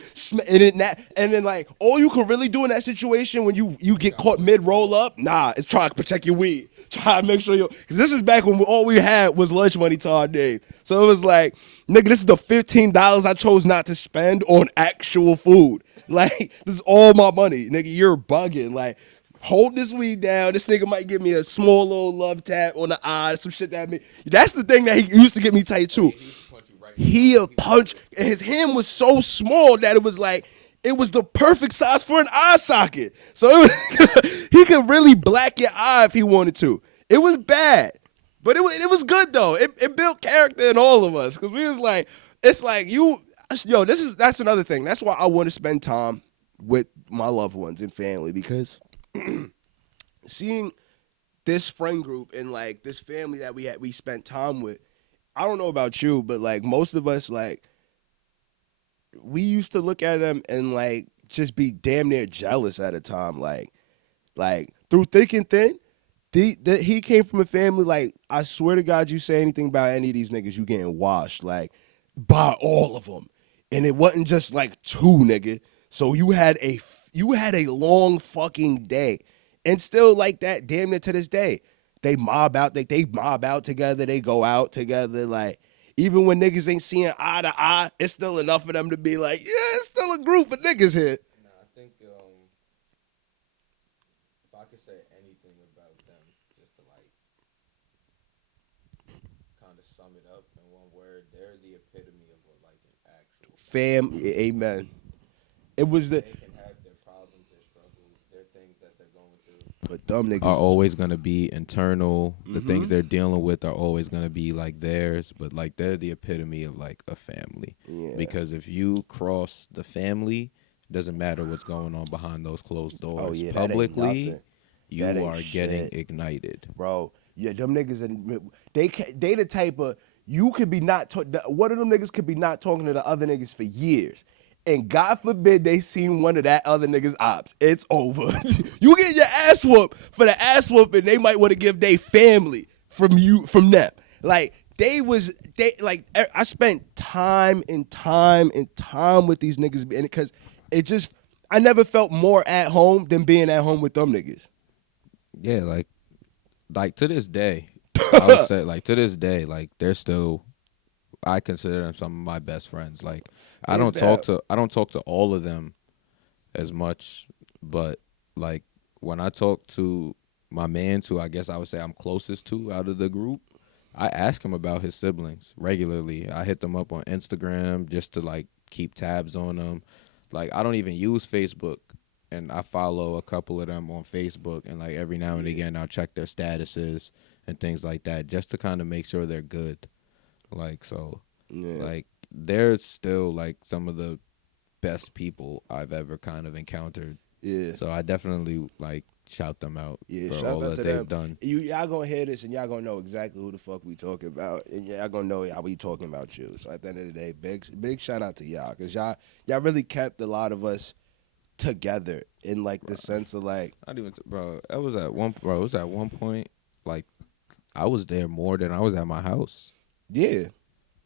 and then like all you can really do in that situation when you get caught mid roll up, nah, is try to protect your weed. Try to make sure because this is back when all we had was lunch money to our name. So it was like, nigga, this is the $15 I chose not to spend on actual food. Like, this is all my money. Nigga, you're bugging. Like, hold this weed down. This nigga might give me a small little love tap on the eye, some shit that me. That's the thing that he used to get me tight too. He'll punch, and his hand was so small that it was like, it was the perfect size for an eye socket. So it was, he could really black your eye if he wanted to. It was bad, but it was good though. It built character in all of us because we was like, it's like that's another thing. That's why I want to spend time with my loved ones and family, because seeing this friend group and like this family that we spent time with. I don't know about you, but like most of us, like we used to look at them and like just be damn near jealous at a time. Like through thick and thin, he came from a family, like, I swear to God, you say anything about any of these niggas, you getting washed, like, by all of them. And it wasn't just like two, nigga. So you had a long fucking day. And still like that damn near to this day. They mob out together, they go out together, like, even when niggas ain't seeing eye to eye, it's still enough for them to be like, yeah, it's still a group of niggas here. Nah, I think if I could say anything about them, just to like kind of sum it up in one word, they're the epitome of what like an actual Fam, amen. It was the, they can have their problems, their struggles, their things that they're going through. but dumb niggas Are is- always gonna be internal. The Mm-hmm. things they're dealing with are always gonna be like theirs, but like they're the epitome of like a family. Yeah. Because if you cross the family, it doesn't matter what's going on behind those closed doors. Oh, yeah, that ain't Publicly, nothing. you That ain't are getting shit. ignited. Bro, yeah, them niggas, they the type of, you could be not, one of them niggas could be not talking to the other niggas for years. And God forbid they seen one of that other niggas' ops. It's over. You get your ass whooped for the ass whooping. They might want to give their family from them. Like, I spent time and time and time with these niggas, because I never felt more at home than being at home with them niggas. Yeah, like to this day, I would say like to this day, like they're still. I consider them some of my best friends. Like I don't talk to all of them as much, but like when I talk to my man, who I guess I would say I'm closest to out of the group, I ask him about his siblings regularly. I hit them up on Instagram just to like keep tabs on them. Like I don't even use Facebook, and I follow a couple of them on Facebook, and like every now and again I'll check their statuses and things like that just to kind of make sure they're good. Like, so, Yeah. like, they're still, like, some of the best people I've ever kind of encountered. Yeah. So I definitely, like, shout them out Yeah, for shout all out that to they've them. done. Y'all gonna hear this and y'all gonna know exactly who the fuck we talking about, and y'all gonna know how we talking about you. So at the end of the day, big shout out to y'all, because y'all really kept a lot of us together in like the sense of like, Not even, bro, it was at one point, like, I was there more than I was at my house. yeah,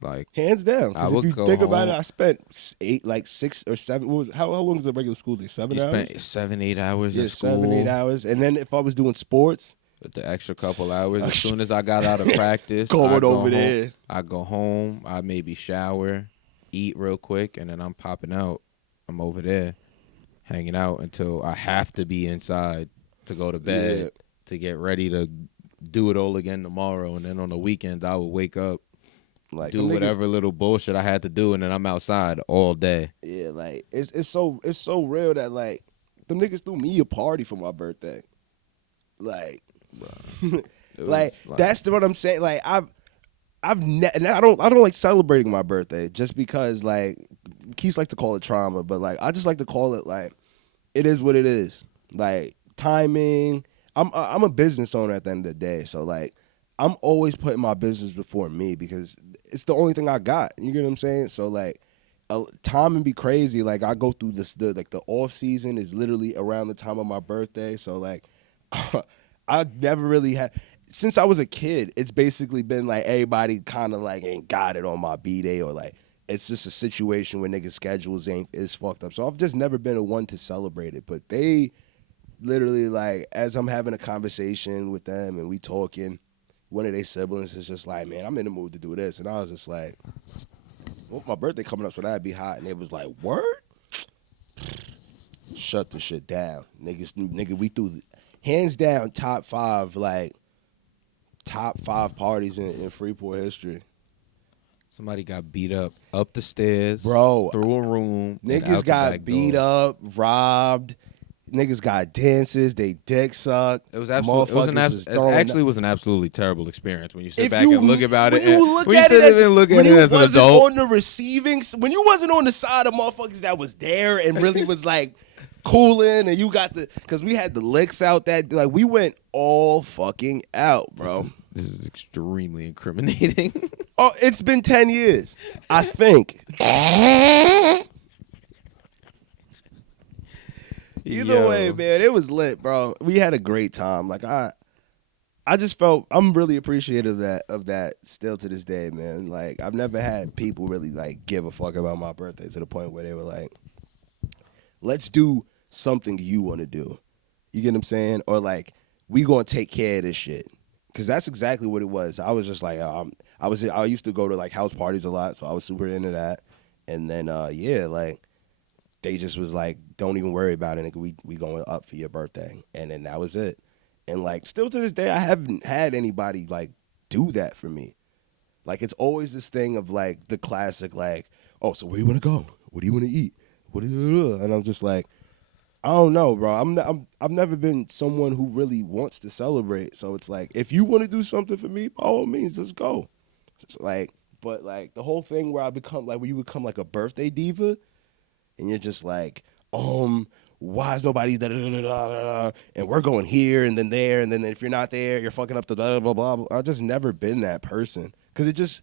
Like, hands down. I Because if would you go think about it, home- I spent 6 or 7. How long is a regular school day? 7 you hours. spent 7-8 hours Yeah, in school. 7-8 hours, and then if I was doing sports, But the extra couple hours, as soon as I got out of practice, Going I go over home, there. I go home, I maybe shower, eat real quick, and then I'm popping out. I'm over there hanging out until I have to be inside to go to bed Yeah. to get ready to do it all again tomorrow. And then on the weekends, I would wake up, Like do them niggas- whatever little bullshit I had to do, and then I'm outside all day. Yeah, like it's so real that like them niggas threw me a party for my birthday. Like, It like was that's what I'm saying. Like and I don't like celebrating my birthday just because like Keith likes to call it trauma, but like I just like to call it like it is what it is. Like timing. I'm a business owner at the end of the day, so like I'm always putting my business before me because it's the only thing I got. You get what I'm saying? So like timing be crazy. Like I go through this the off season is literally around the time of my birthday. So like I never really had since I was a kid, it's basically been like everybody kind of like ain't got it on my B-day or like it's just a situation where niggas' schedules is fucked up. So I've just never been a one to celebrate it. But they literally like as I'm having a conversation with them and we talking, one of their siblings is just like, man, I'm in the mood to do this. And I was just like, well, my birthday coming up, so that'd be hot. And it was like, word? Shut the shit down. Nigga, we threw hands down top 5 parties in Freeport history. Somebody got beat up the stairs, Bro, through a room. and out Niggas the got back beat door. up, robbed. Niggas got dances, they dick sucked. It was absolutely. It was Motherfuckers was it throwing actually was an absolutely terrible experience when you sit If back you- and look about it. when you and- look when you at sit it as, and look when at it you as an wasn't adult, on the receiving, when you wasn't on the side of motherfuckers that was there and really was like cooling, and you got because we had the licks out that like we went all fucking out, bro. this is extremely incriminating. Oh, it's been 10 years, I think. Either Yo. way, man, it was lit, bro. We had a great time. Like I just felt I'm really appreciative of that still to this day, man. Like I've never had people really like give a fuck about my birthday to the point where they were like, let's do something you want to do. You get what I'm saying? Or like, we gonna take care of this shit. Cause that's exactly what it was. I was just like, I used to go to like house parties a lot, so I was super into that. And then yeah, like they just was like, don't even worry about it, nigga. We going up for your birthday. And then that was it. And like still to this day, I haven't had anybody like do that for me. Like it's always this thing of like the classic, like, oh, so where you wanna go? What do you wanna eat? And I'm just like, I don't know, bro. I've never been someone who really wants to celebrate. So it's like, if you want to do something for me, by all means, let's go. It's like, but like the whole thing where where you become like a birthday diva, and you're just like, why is nobody da da da da da da? And we're going here and then there, and then if you're not there, you're fucking up the blah blah blah. Blah. I've just never been that person because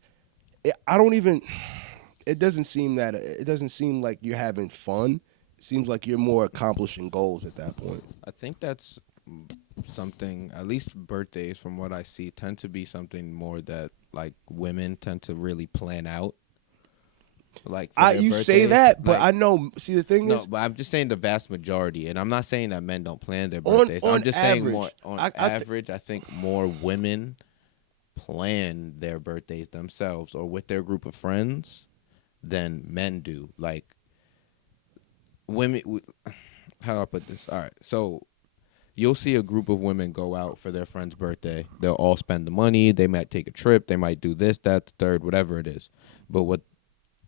it doesn't seem like you're having fun. It seems like you're more accomplishing goals at that point. I think that's something. At least birthdays, from what I see, tend to be something more that like women tend to really plan out. Like for their You say birthdays. that, but Like, I know. See, the thing no, is, but I'm just saying the vast majority, and I'm not saying that men don't plan their On- birthdays. on I'm just saying average, more on I average. I think more women plan their birthdays themselves or with their group of friends than men do. Like women, how do I put this? All right, so you'll see a group of women go out for their friend's birthday. They'll all spend the money. They might take a trip. They might do this, that, the third, whatever it is. But what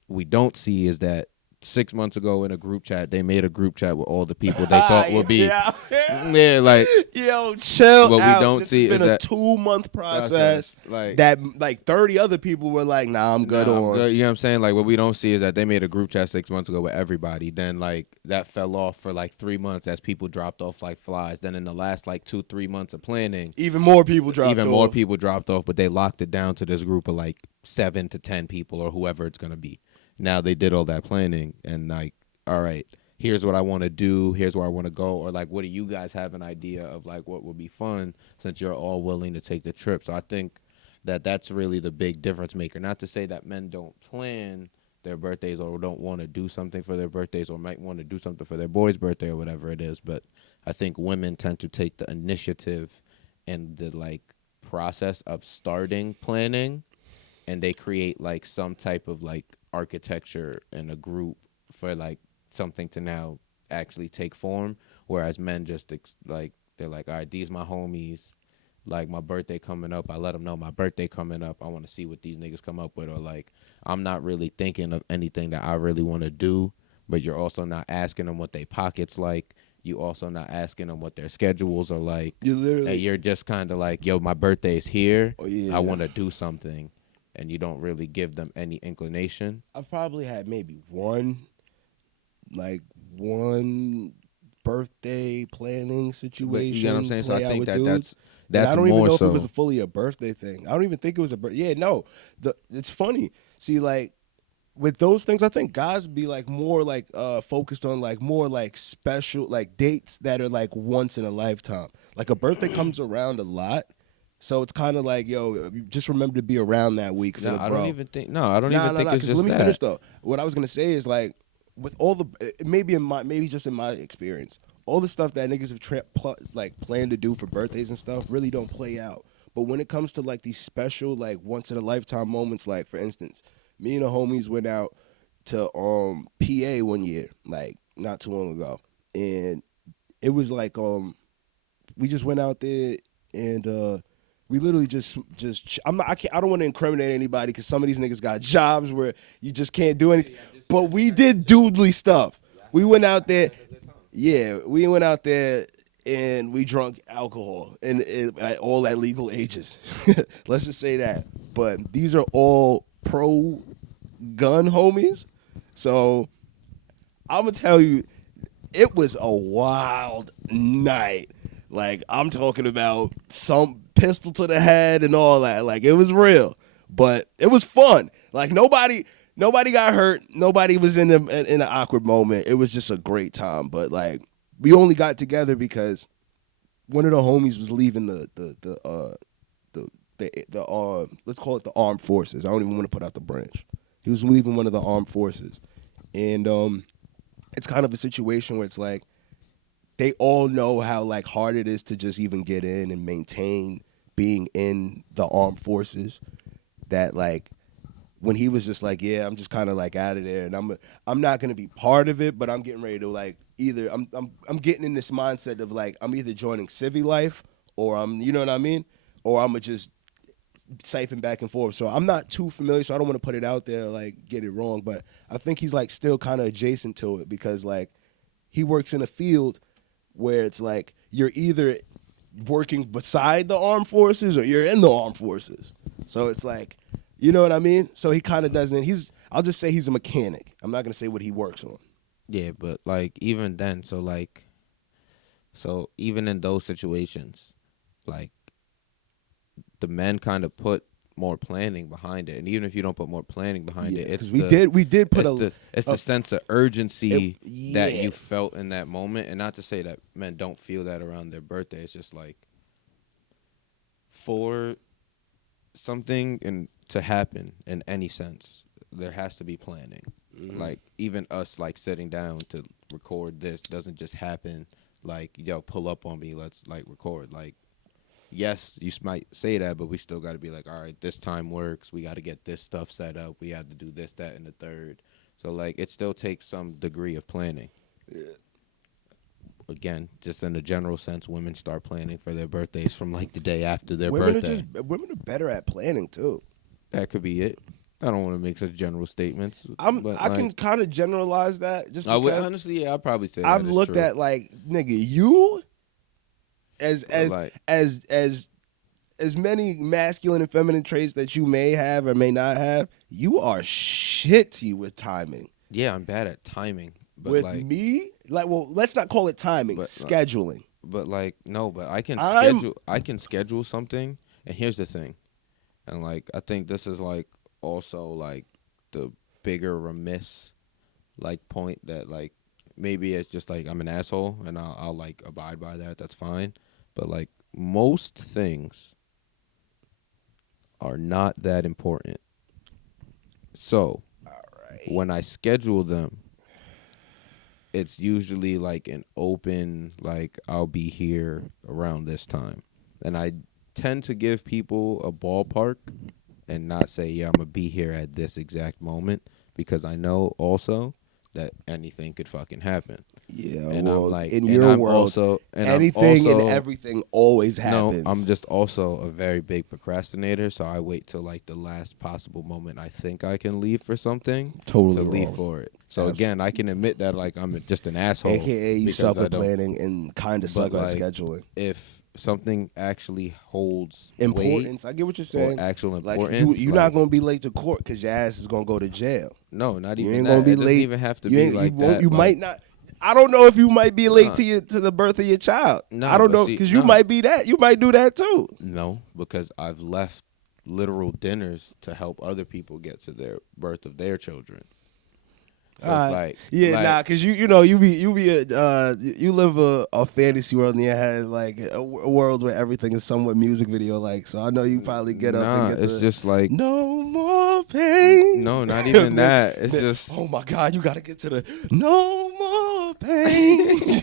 we don't see is that 6 months ago in a group chat, they made a group chat with all the people they thought would be. Yeah, like yo, chill What we out. don't This see has is been a that- 2-month process. like That like 30 other people were like, nah, I'm good nah, I'm on. good. You know what I'm saying? Like what we don't see is that they made a group chat 6 months ago with everybody. Then like that fell off for like 3 months as people dropped off like flies. Then in the last like 2-3 months of planning, Even more people dropped even more off. people dropped off, but they locked it down to this group of like 7 to 10 people or whoever it's gonna be. Now they did all that planning and like, all right, here's what I want to do, here's where I want to go, or like, what do you guys have an idea of like what would be fun since you're all willing to take the trip? So I think that that's really the big difference maker. Not to say that men don't plan their birthdays or don't want to do something for their birthdays or might want to do something for their boy's birthday or whatever it is, but I think women tend to take the initiative and the like process of starting planning, and they create like some type of like architecture and a group for like something to now actually take form, whereas men just like they're like, all right, these my homies, like my birthday coming up, I let them know my birthday coming up, I want to see what these niggas come up with, or like I'm not really thinking of anything that I really want to do, but you're also not asking them what they pockets like, you also not asking them what their schedules are like. You literally, And you're just kind of like, yo, my birthday's here, oh yeah, I want to do something, and you don't really give them any inclination. I've probably had maybe one birthday planning situation. But you get what I'm saying? So play I out think with that dudes. that's And I don't even more know so. if it was fully a birthday thing. I don't even think it was a birthday. Yeah, no. It's funny. See, like with those things, I think guys be like more like focused on like more like special like dates that are like once in a lifetime. Like a birthday comes around a lot. So it's kind of like, yo, just remember to be around that week for No, the I bro. don't even think. No, I don't Nah, even think it's because just let me that. finish though. What I was gonna say is like, with all the maybe just in my experience, all the stuff that niggas have like planned to do for birthdays and stuff really don't play out. But when it comes to like these special like once in a lifetime moments, like for instance, me and the homies went out to PA one year, like not too long ago, and it was like we just went out there and we literally just I don't want to incriminate anybody because some of these niggas got jobs where you just can't do anything. But we did dudely stuff. We went out there, yeah, we went out there and we drunk alcohol and at all at legal ages. Let's just say that. But these are all pro gun homies, so I'm gonna tell you, it was a wild night. Like I'm talking about some pistol to the head and all that. Like it was real, but it was fun. Like nobody got hurt. Nobody was in an awkward moment. It was just a great time. But like we only got together because one of the homies was leaving the let's call it the armed forces. I don't even want to put out the branch. He was leaving one of the armed forces, and it's kind of a situation where it's like they all know how like hard it is to just even get in and maintain being in the armed forces. That like when he was just like, yeah, I'm just kind of like out of there, and I'm not gonna be part of it, but I'm getting ready to like either I'm getting in this mindset of like I'm either joining civvy life or I'm, you know what I mean, or I'm gonna just siphon back and forth. So I'm not too familiar, so I don't want to put it out there like get it wrong, but I think he's like still kind of adjacent to it because like he works in a field where it's like you're either working beside the armed forces or you're in the armed forces. So it's like, you know what I mean? So he kind of doesn't. I'll just say he's a mechanic. I'm not gonna say what he works on. Yeah, but like even then, so even in those situations, like the men kind of put more planning behind it, and even if you don't put more planning behind it, it's because we did put it's the sense of urgency that yeah. you felt in that moment, and not to say that men don't feel that around their birthday. It's just like for something and to happen in any sense, there has to be planning. Like even us like sitting down to record this doesn't just happen like, yo, pull up on me, let's like record. Like yes, you might say that, but we still got to be like, all right, this time works. We got to get this stuff set up. We have to do this, that, and the third. So like, it still takes some degree of planning. Yeah. Again, just in a general sense, women start planning for their birthdays from like the day after their women birthday. Women are better at planning too. That could be it. I don't want to make such general statements. I but can like, kind of generalize that just I would because honestly, yeah, I'd probably say I've that is looked true. at like nigga you as like- as many masculine and feminine traits that you may have or may not have, you are shitty with timing. Yeah, I'm bad at timing. But with like, me, like, well, let's not call it timing, But, scheduling. But like no, but I can I'm- schedule something, and here's the thing. And like I think this is like also like the bigger remiss like point that like maybe it's just like I'm an asshole and I'll like abide by that, that's fine. But like most things are not that important. So when I schedule them, it's usually like an open, like I'll be here around this time. and I tend to give people a ballpark and not say, yeah, I'm gonna be here at this exact moment, because I know also that anything could fucking happen. Yeah, And well, I'm like, in and your I'm world, also, and anything I'm also, and everything always happens. No, I'm just also a very big procrastinator, so I wait till like the last possible moment I think I can leave for something Totally to leave wrong. for it. So Absolutely. again, I can admit that like I'm just an asshole, AKA you because suck I with don't- planning and kind of suck But, at like, scheduling. if something actually holds Importance. I get what you're weight saying. or actual Like importance, you're like, not gonna be late to court because your ass is gonna go to jail. no, not You even ain't that. gonna be It doesn't late. even have to You be ain't- like you won't- that. You like, might not. I don't know if you might be late Nah. to the birth of your child. No, I don't but know see, because you no. might be that. You might do that too. No, because I've left literal dinners to help other people get to their birth of their children. So it's like, yeah, like, nah, because you live a fantasy world in your head, like a world where everything is somewhat music video like. So I know you probably get up and nah, get it's the, just like, no more pain. no, not even that. It's Man, just, oh my God, you gotta get to the no more pain.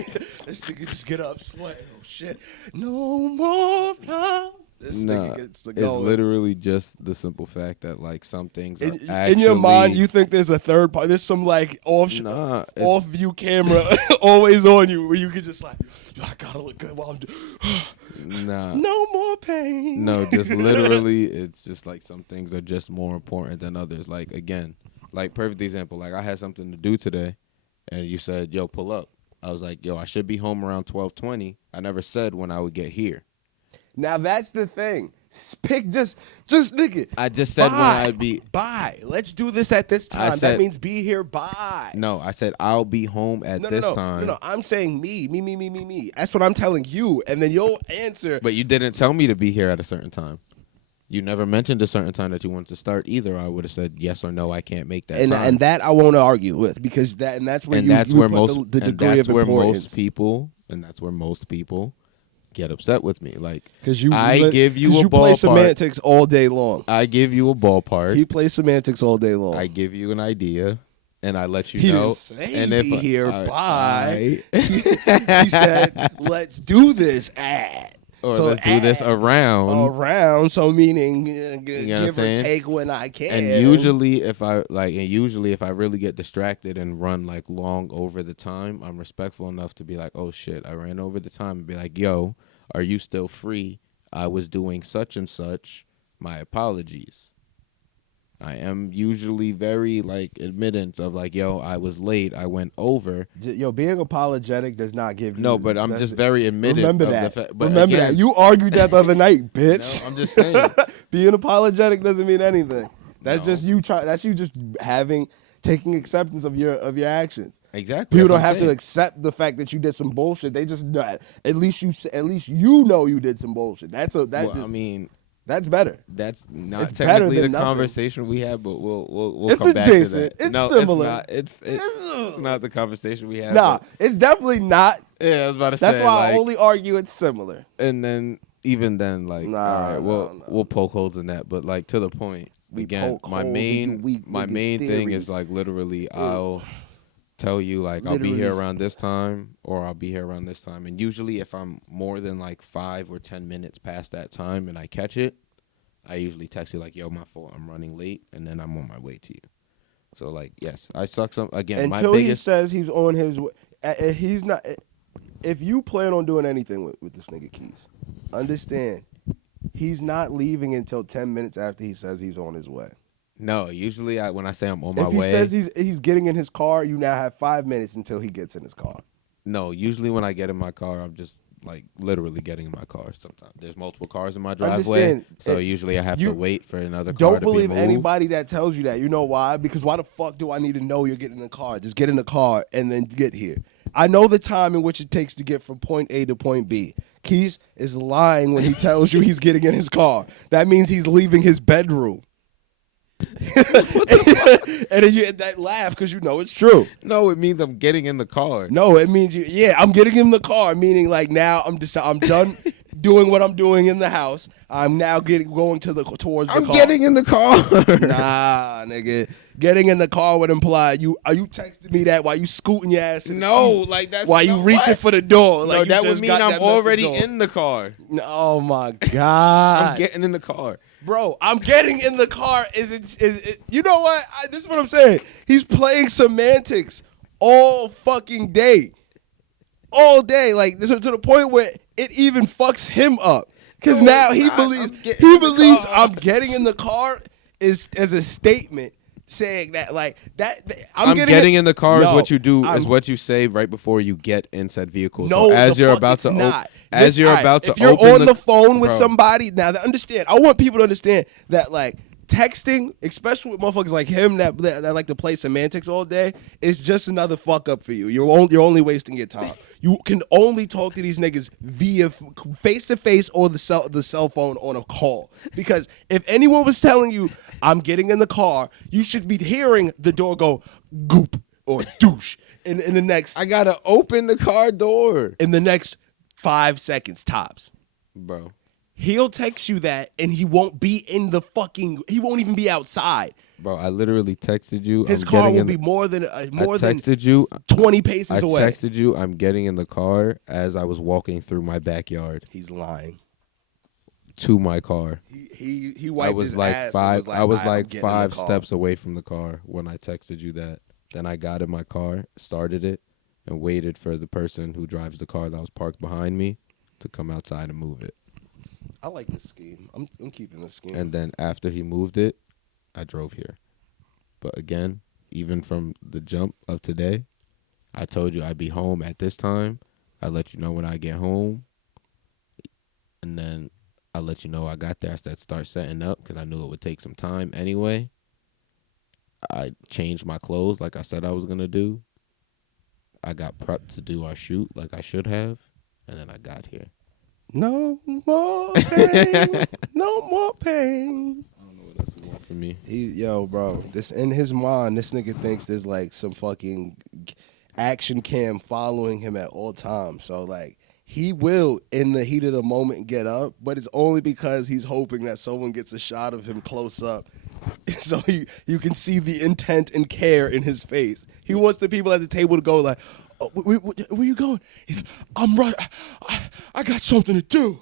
This nigga just get up sweating. Oh shit, no more pain. This nah, nigga gets to it's go. literally just the simple fact that like some things are In actually, your mind, you think there's a third part. There's some like Nah, it's- off view camera always on you, where you could just like, I gotta look good while I'm doing. nah. No more pain. No, just literally, it's just like some things are just more important than others. Like, again, like, perfect example, like, I had something to do today, and you said, yo, pull up. I was like, yo, I should be home around 12:20. I never said when I would get here. Now that's the thing. Pick just nigga. I just said when I'd be. Bye. Let's do this at this I time. said- That means be here. Bye. No, I said I'll be home at this time. No. I'm saying me. That's what I'm telling you, and then you'll answer. But you didn't tell me to be here at a certain time. You never mentioned a certain time that you wanted to start either. I would have said yes or no. I can't make that time. And that I won't argue with because that's where and you that's you where put most the and degree that's of where importance. most people get upset with me. Like, Because I give you a play ballpark. semantics all day long. I give you a ballpark. He plays semantics all day long. I give you an idea, and I let you He know. didn't say and be if here. Bye. I- He said, "Let's do this at." or So let's do this at- around. So meaning know what I'm give or saying? take when I can. And usually, if I really get distracted and run like long over the time, I'm respectful enough to be like, "Oh shit, I ran over the time," and be like, "Yo, are you still free? I was doing such and such. My apologies." I am usually very like admittance of like, "Yo, I was late. I went over." being apologetic does not give you. No, but I'm just very admitted. remember of that. The but remember again, that. You argued that the other night, bitch. No, I'm just saying. Being apologetic doesn't mean anything. That's No. just you That's you just taking acceptance of your actions. Exactly. People that's don't what I'm have to saying. accept the fact that you did some bullshit. They just at least you know you did some bullshit. Well, I mean, that's better. that's not It's better technically the than nothing. conversation we had, but we'll It's come back to adjacent. that. It's no, similar. It's not the conversation we had. Nah, but- it's definitely not. yeah, I was about to That's say. why like, I only argue it's similar. and then even then, like, Nah, all right, no. we'll poke holes in that, but like to the point. We Again, poke my holes in you main weak my niggas' main thing theories. is like literally I'll tell you like I'll be here Literally. around this time or I'll be here around this time, and usually if I'm more than like 5 or 10 minutes past that time and I catch it, I usually text you like, "Yo, my fault, I'm running late," and then I'm on my way to you. So like, yes, I suck some again. Until my he biggest says he's on his way. He's not. If you plan on doing anything with this nigga Keys, understand he's not leaving until 10 minutes after he says he's on his way. no. Usually, when I say I'm on my If he way, says he's getting in his car, you now have 5 minutes until he gets in his car. no. Usually, when I get in my car, I'm just like literally getting in my car. Sometimes there's multiple cars in my driveway, Understand, so usually I have you to wait for another car Don't to believe be moved. anybody that tells you that. You know why? Because why the fuck do I need to know you're getting in the car? Just get in the car and then get here. I know the time in which it takes to get from point A to point B. Keys is lying when he tells you he's getting in his car. That means he's leaving his bedroom. And then you that laugh because you know it's true. No, it means I'm getting in the car. No, it means I'm getting in the car, meaning like now I'm done doing what I'm doing in the house. I'm now going towards the car. I'm getting in the car. Nah, nigga. getting in the car would imply you texting me that while you scooting your ass in the No, seat, like that's while you no, reaching what? for the door. No, Like you that would just mean got I'm that message already on. in the car. Oh my god! I'm getting in the car. Bro, I'm getting in the car. Is it? You know what? This is what I'm saying. He's playing semantics all fucking day, all day. Like this to the point where it even fucks him up. Because No, now it's he not. believes I'm getting in the car. I'm getting in the car is as a statement saying that like that. I'm getting in the car is No, what you do I'm- is what you say right before you get in said vehicle. No, so as the you're fuck about it's to not. as Listen, you're alright, about to if you're open on the phone with Bro. somebody, now understand. I want people to understand that like texting, especially with motherfuckers like him that like to play semantics all day, is just another fuck up for you. You're only wasting your time. You can only talk to these niggas via face to face or the cell phone on a call. Because if anyone was telling you I'm getting in the car, you should be hearing the door go goop or douche in the next I gotta open the car door, 5 seconds tops. bro. He'll text you that and he won't be in the fucking, he won't even be outside. Bro, I literally texted you. His I'm car getting will in be the- more than I texted 20 paces I away. texted you. I'm getting in the car as I was walking through my backyard He's lying. to my car. He I wiped was his like ass and five. I was "Alright, I'm like getting in the 5 car." steps away from the car when I texted you that. Then I got in my car, started it, and waited for the person who drives the car that was parked behind me to come outside and move it. I like this scheme. I'm keeping this scheme. And then after he moved it, I drove here. But again, even from the jump of today, I told you I'd be home at this time. I let you know when I get home. And then I let you know I got there. I said start setting up because I knew it would take some time anyway. I changed my clothes like I said I was going to do. I got prepped to do our shoot like I should have. And then I got here. No more pain. No more pain. I don't know what else you want from me. Yo, bro, this in his mind, this nigga thinks there's like some fucking action cam following him at all times. So like he will in the heat of the moment get up, but it's only because he's hoping that someone gets a shot of him close up. So you can see the intent and care in his face. He wants the people at the table to go like, oh, where you going? He's, I'm right. I got something to do.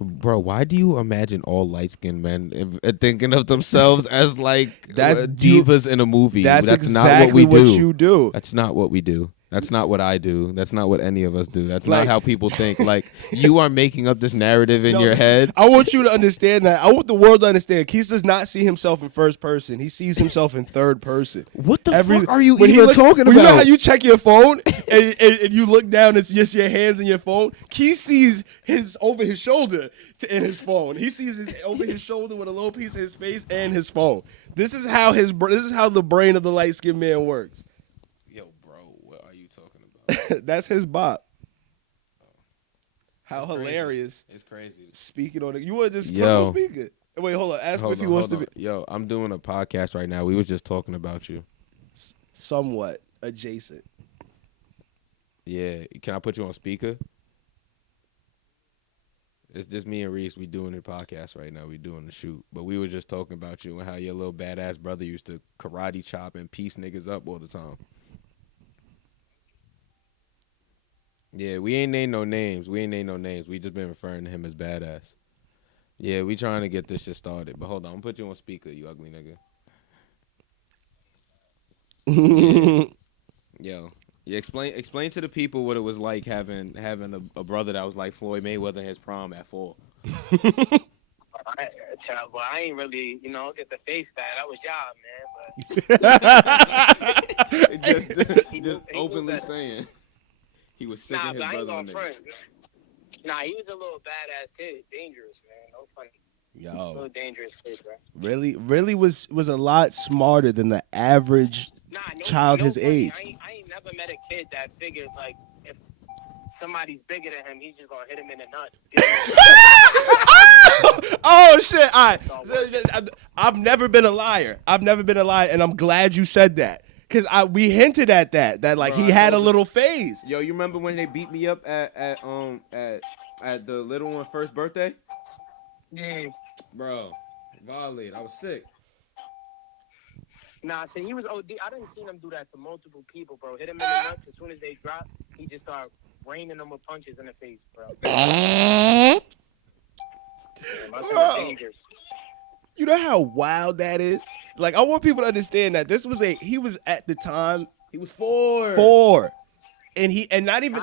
Bro, why do you imagine all light-skinned men thinking of themselves as like divas in a movie? That's not exactly what we do. you do. That's not what we do. That's not what I do. That's not what any of us do. That's Like- not how people think. Like, you are making up this narrative in No, your head. I want you to understand that. I want the world to understand. Keith does not see himself in first person. He sees himself in third person. What the fuck are you when he even looks- talking when You know about? how you check your phone and you look down, it's just your hands in your phone? Keith sees his over his shoulder in his phone. He sees his over his shoulder with a little piece of his face and his phone. This is how the brain of the light skinned man works. Yo, bro, what are you talking about? That's his bop. How It's crazy. hilarious. It's crazy. Speaking on it. You want to just Yo. speak it. Wait, hold on. Ask him if he wants to be Yo, I'm doing a podcast right now. We was just talking about you. somewhat adjacent. Yeah, can I put you on speaker? It's just me and Reese. We doing the podcast right now. We doing the shoot, but we were just talking about you and how your little badass brother used to karate chop and piece niggas up all the time. Yeah, we ain't named no names. We just been referring to him as badass. Yeah, we trying to get this shit started. But hold on, I'm gonna put you on speaker, you ugly nigga. Yo, yeah, explain to the people what it was like having a brother that was like Floyd Mayweather in his prom at 4. I ain't really, get the face that. That was y'all, man. But just He openly moved that- saying he was sick nah, of but his I ain't brother. gonna front. Nah, he was a little badass kid, dangerous, man. No funny, little Yo, dangerous kid, bro. really was a lot smarter than the average Nah, child his funny. age. I ain't never met a kid that figured like if somebody's bigger than him, he's just gonna hit him in the nuts. Oh shit! All right, I've never been a liar. And I'm glad you said that because we hinted at that like Bro, he I had a told you. little phase. Yo, you remember when they beat me up at the little one's first birthday? Mm. Bro, violated. I was sick. Nah, see, he was OD. I didn't see him do that to multiple people, bro. Hit him in the nuts. As soon as they drop, he just started raining them with punches in the face, bro. Yeah, my son Bro. is dangerous. You know how wild that is? Like, I want people to understand that this was he was at the time He was 4. 4. And not even,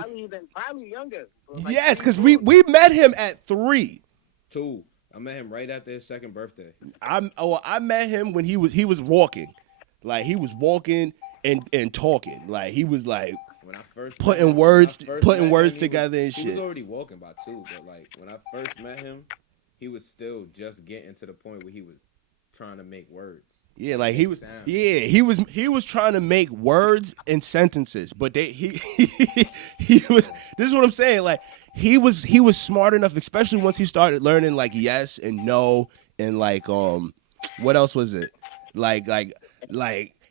Probably younger. Bro. Like yes, because 3, we met him at 3. 2. I met him right after his second birthday. I met him when he was walking. Like, he was walking and talking. Like, he was like When I first putting met him- words when I first putting met words him, together and He was shit. already walking by 2, but like when I first met him, he was still just getting to the point where he was trying to make words. Yeah, like he was. Sound. Yeah, he was trying to make words and sentences, but he was. This is what I'm saying. Like he was smart enough, especially once he started learning like yes and no and like what else was it? Like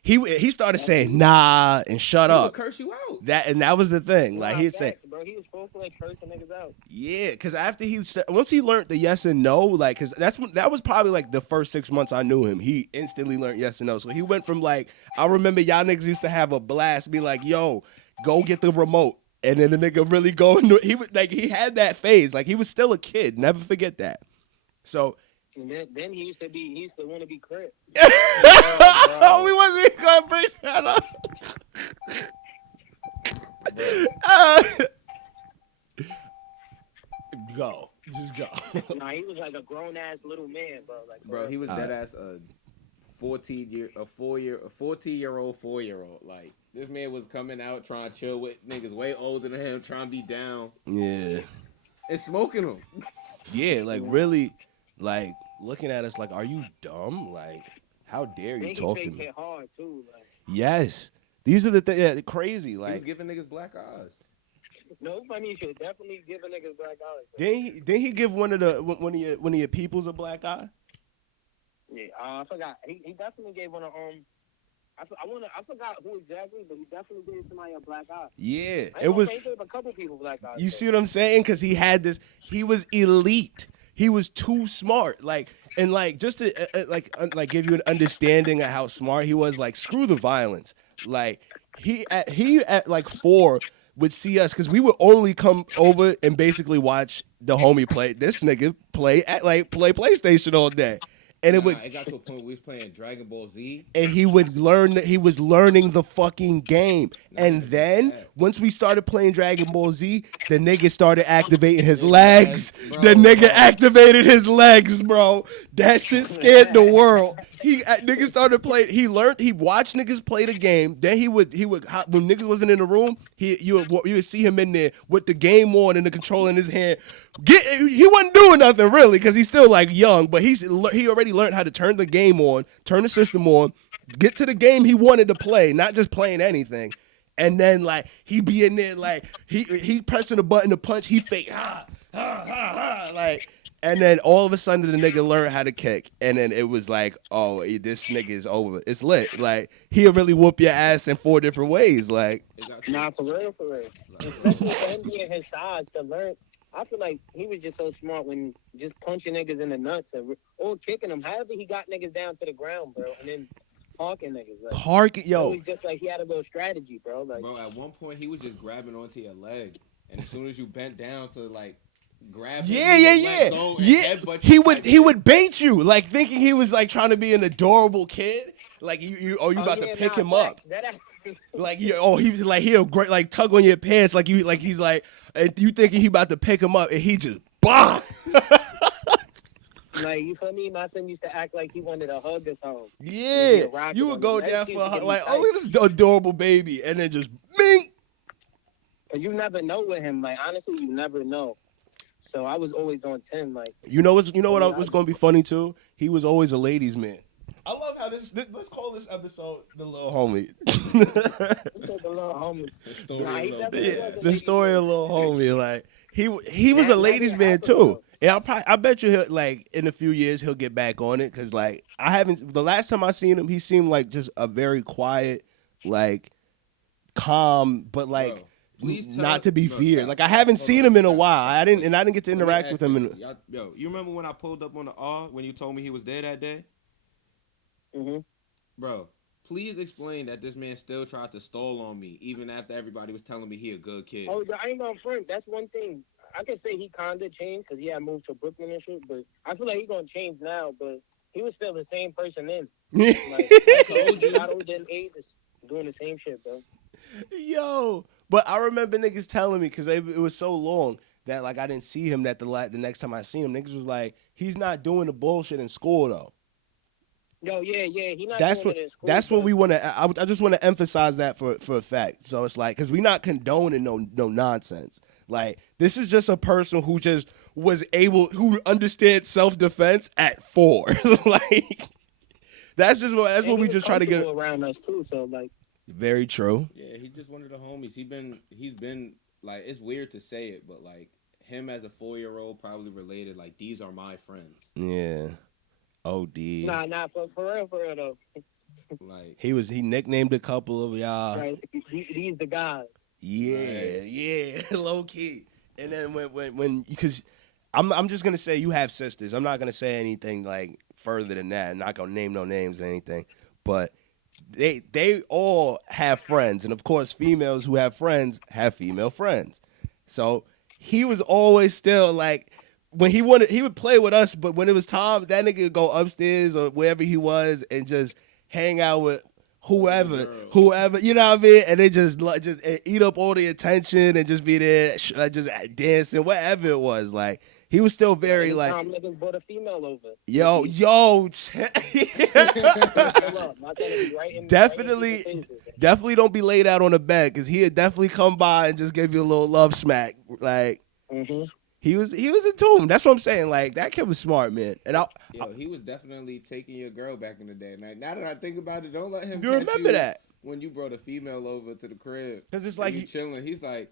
he started saying nah and shut He would up. curse you out. That was the thing. Like he'd say. bro, he was full like cursing niggas out. Yeah, because after once he learned the yes and no, like, because that was probably like the first 6 months I knew him. He instantly learned yes and no. So he went from like, I remember y'all niggas used to have a blast, be like, yo, go get the remote. And then the nigga really go into he would like he had that phase. Like he was still a kid. Never forget that. So And then he used to want to be Crip. oh, we wasn't even gonna bring that up. Go. Just go. Nah, he was like a grown ass little man, bro. Like, Bro, he was All dead right. ass a 14-year-old 4-year-old. Like this man was coming out trying to chill with niggas way older than him, trying to be down Yeah. and smoking them. Yeah, like really, like looking at us like, are you dumb? Like, how dare you then talk he to fake me? hit hard too. Like, Yes, these are the things. Yeah, crazy. He was Like, giving niggas black eyes. no funny shit. Definitely give a nigga black eyes. Bro. didn't he give one of your peoples a black eye? Yeah, I forgot. He definitely gave one of I forgot who exactly, but he definitely gave somebody a black eye. Yeah, I it was. He gave a couple people black eyes. You though. see what I'm saying? Because he had this. He was elite. He was too smart. Like and like just to like give you an understanding of how smart he was. Like screw the violence. Like he at like 4 would see us because we would only come over and basically watch the homie play. This nigga play PlayStation all day, and it got to a point where we was playing Dragon Ball Z. and he would learn that he was learning the fucking game. And then once we started playing Dragon Ball Z, the nigga started activating his legs. Bro, The nigga bro. activated his legs, bro. That shit scared the world. Niggas started playing. He watched niggas play the game. Then he would when niggas wasn't in the room, you would see him in there with the game on and the controller in his hand. He wasn't doing nothing really because he's still like young, but he already learned how to turn the game on, turn the system on, get to the game he wanted to play, not just playing anything. And then like he be in there like he pressing the button to punch, he fake like, and then all of a sudden the nigga learned how to kick, and then it was like, oh, this nigga is over. It's lit. Like he'll really whoop your ass in 4 different ways. Like Nah, for real. Especially for him being his size to learn. I feel like he was just so smart when just punching niggas in the nuts or kicking them. However, he got niggas down to the ground, bro, and then parking niggas. Like, it yo. was just like he had a little strategy, bro. Like, Bro, at one point he was just grabbing onto your leg, and as soon as you bent down to like grab him, Yeah. he would let go and headbutt He you would type he shit. would bait you, like thinking he was like trying to be an adorable kid. Like you about to pick him up. Like he was like he'll great like tug on your pants like he's like and you thinking he about to pick him up and he just bah. Like, you feel me? My son used to act like he wanted a hug or something. Yeah, rocket you would on go the down neck, for a he hug, would like, get oh, look at this adorable baby, and then just bing. Cause you never know with him. Like, honestly, you never know. So I was always on 10. Like, You know what was going to be funny too? He was always a ladies' man. I love how let's call this episode the little homie. the little homie. The story Nah, a he little definitely bit. Yeah, was a the ladies' story of man. little homie, like he was a ladies' man too. And I bet you he'll, like in a few years he'll get back on it because like the last time I seen him, he seemed like just a very quiet, like calm, but like Bro, please tell not us- to be no, feared. stop. Like I haven't Hold seen on, him in a stop. while. I didn't get to Let me interact ask with him. you, yo, you remember when I pulled up on the R when you told me he was there that day? Mm-hmm. Bro, please explain that this man still tried to stall on me even after everybody was telling me he a good kid. Oh, I ain't gonna front. That's one thing. I can say he kinda changed because he had moved to Brooklyn and shit. But I feel like he gonna change now. But he was still the same person then. Like, I told you, got older in age, is doing the same shit, bro. Yo, but I remember niggas telling me because it was so long that like I didn't see him. That the next time I seen him, niggas was like, he's not doing the bullshit in school though. Yo, yeah, he not That's doing what it in school. that's what but- we want to. I just want to emphasize that for a fact. So it's like because we not condoning no nonsense. Like this is just a person who just was able who understands self defense at 4. Like that's what and we he just was try to get. comfortable around us too. So like, Very true. Yeah, he's just one of the homies. He's been like, it's weird to say it, but like him as a 4-year-old probably related. Like these are my friends. Yeah. OD. nah, for real though. Like He nicknamed a couple of y'all. Right, these the guys. Yeah, low key. And then when because I'm just gonna say you have sisters. I'm not gonna say anything like further than that. I'm not gonna name no names or anything. But they all have friends, and of course, females who have friends have female friends. So he was always still like when he would play with us, but when it was time, that nigga would go upstairs or wherever he was and just hang out with whoever, you know what I mean? And they just eat up all the attention and just be there, just dancing, whatever it was. Like he was still very like, Anytime niggas brought a female over. yo, Pull up. My son would be right in definitely, people's faces. definitely don't be laid out on the bed because he'd definitely come by and just give you a little love smack. Like Mhm. he was in tune. That's what I'm saying. Like that kid was smart, man. And yo, he was definitely taking your girl back in the day. Now that I think about it, don't let him. you catch remember that? when you brought a female over to the crib? Because it's and like you chilling. He's like,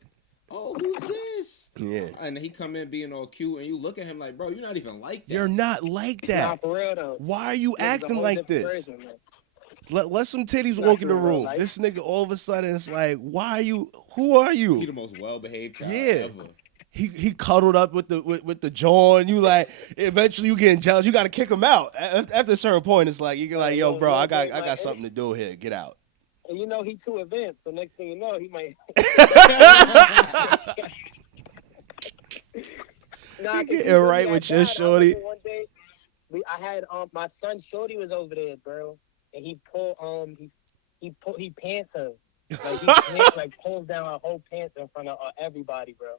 "Oh, who's this?" yeah, And he come in being all cute, and you look at him like, "Bro, you're not even like that." you're not like Nah, that. for real though. Why are you Niggas a acting whole like different this? person, man. Let some titties Not walk in the true, bro. room. Like- This nigga all of a sudden it's like, why are you? Who are He you? the most well-behaved child Yeah. ever. He cuddled up with the John. You like eventually you getting jealous. You got to kick him out. After a certain point, it's like you can like, yo, bro, I got something to do here. Get out. And you know he too advanced, so next thing you know, he might. Nah, You 'cause getting he really right had with your bad. I shorty. remember one day, I had my son shorty was over there, bro, and he pants her, like like pulls down her whole pants in front of everybody, bro.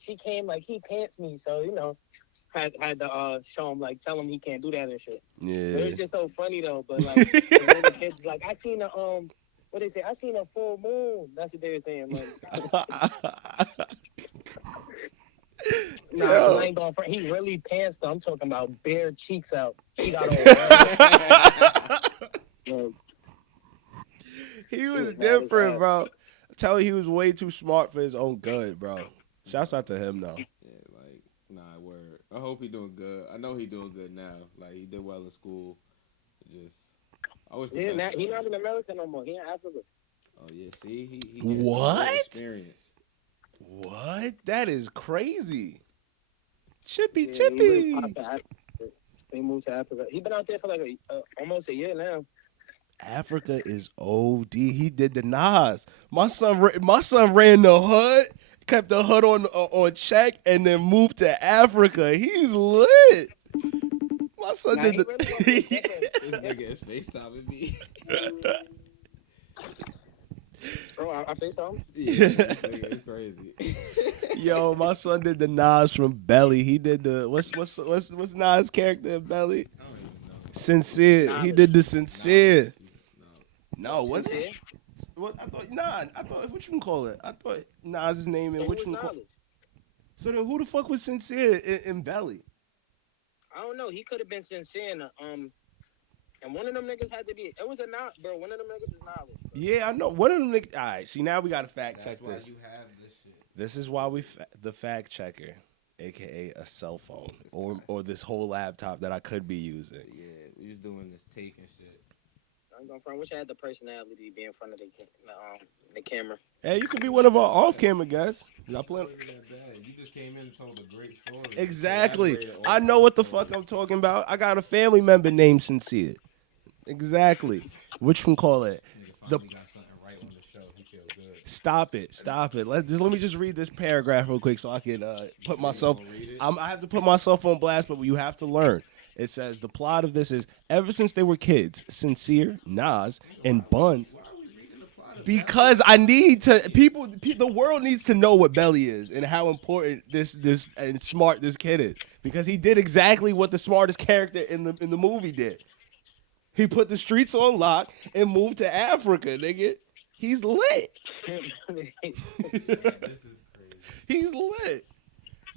She came like he pants me, so you know, had to show him like tell him he can't do that and shit. But Yeah. it's just so funny though, but like the little kids like I seen a what they say, I seen a full moon. That's what they were saying. Like, nah, Yo. I ain't going for. He really pants though. I'm talking about bare cheeks out. She got all. Like, He was Shit, man, different, it's bro. I'm telling you, he was way too smart for his own good, bro. Shouts out to him though. Yeah, like, nah, word. I hope he doing good. I know he doing good now. Like, he did well in school. Just, I wish the yeah, best for he's him. not in America no more. He in Africa. Oh, yeah, see? He getting some What? good experience. What? That is crazy. Chippy, Yeah, chippy. He really popped to Africa. He moved to Africa. He been out there for like almost a year now. Africa is OD. He did the Nas. My son ran the hood, kept the hood on check, and then moved to Africa. He's lit. My son Nah, did he the. really gonna be different. This nigga is FaceTiming me. Bro, I say something. Yeah, this nigga is crazy. Yo, my son did the Nas from Belly. He did the what's Nas' character in Belly? I don't even know. Sincere. He did the sincere. No, was it? Sincere? What I thought what you can call it? I thought Nas' name and Who what was you can call. Knowledge? So then, who the fuck was sincere in Belly? I don't know. He could have been sincere. And one of them niggas had to be. It was a not, bro. One of them niggas is Knowledge. Bro. Yeah, I know. One of them niggas. All right, see now we got to fact check That's why this. you have this shit. This is why the fact checker, aka a cell phone or this whole laptop that I could be using. Yeah, we was doing this taking shit. I'm going front. Wish I had the personality to be in front of the camera. Hey, you could be one of our off-camera guys. Y'all It playing? wasn't that bad. You just came in and told a great story. Exactly. Elaborated on I know what the story. fuck I'm talking about. I got a family member named Sincere. Exactly. Which one call it? The Finally got something right on the show. He feels good. Stop it. Stop it. Let me just read this paragraph real quick so I can put myself. I have to put myself on blast, but you have to learn. It says the plot of this is ever since they were kids, Sincere, Nas, and Buns. Because I need to the world needs to know what Belly is and how important this and smart this kid is. Because he did exactly what the smartest character in the movie did. He put the streets on lock and moved to Africa, nigga. He's lit. This is crazy. He's lit.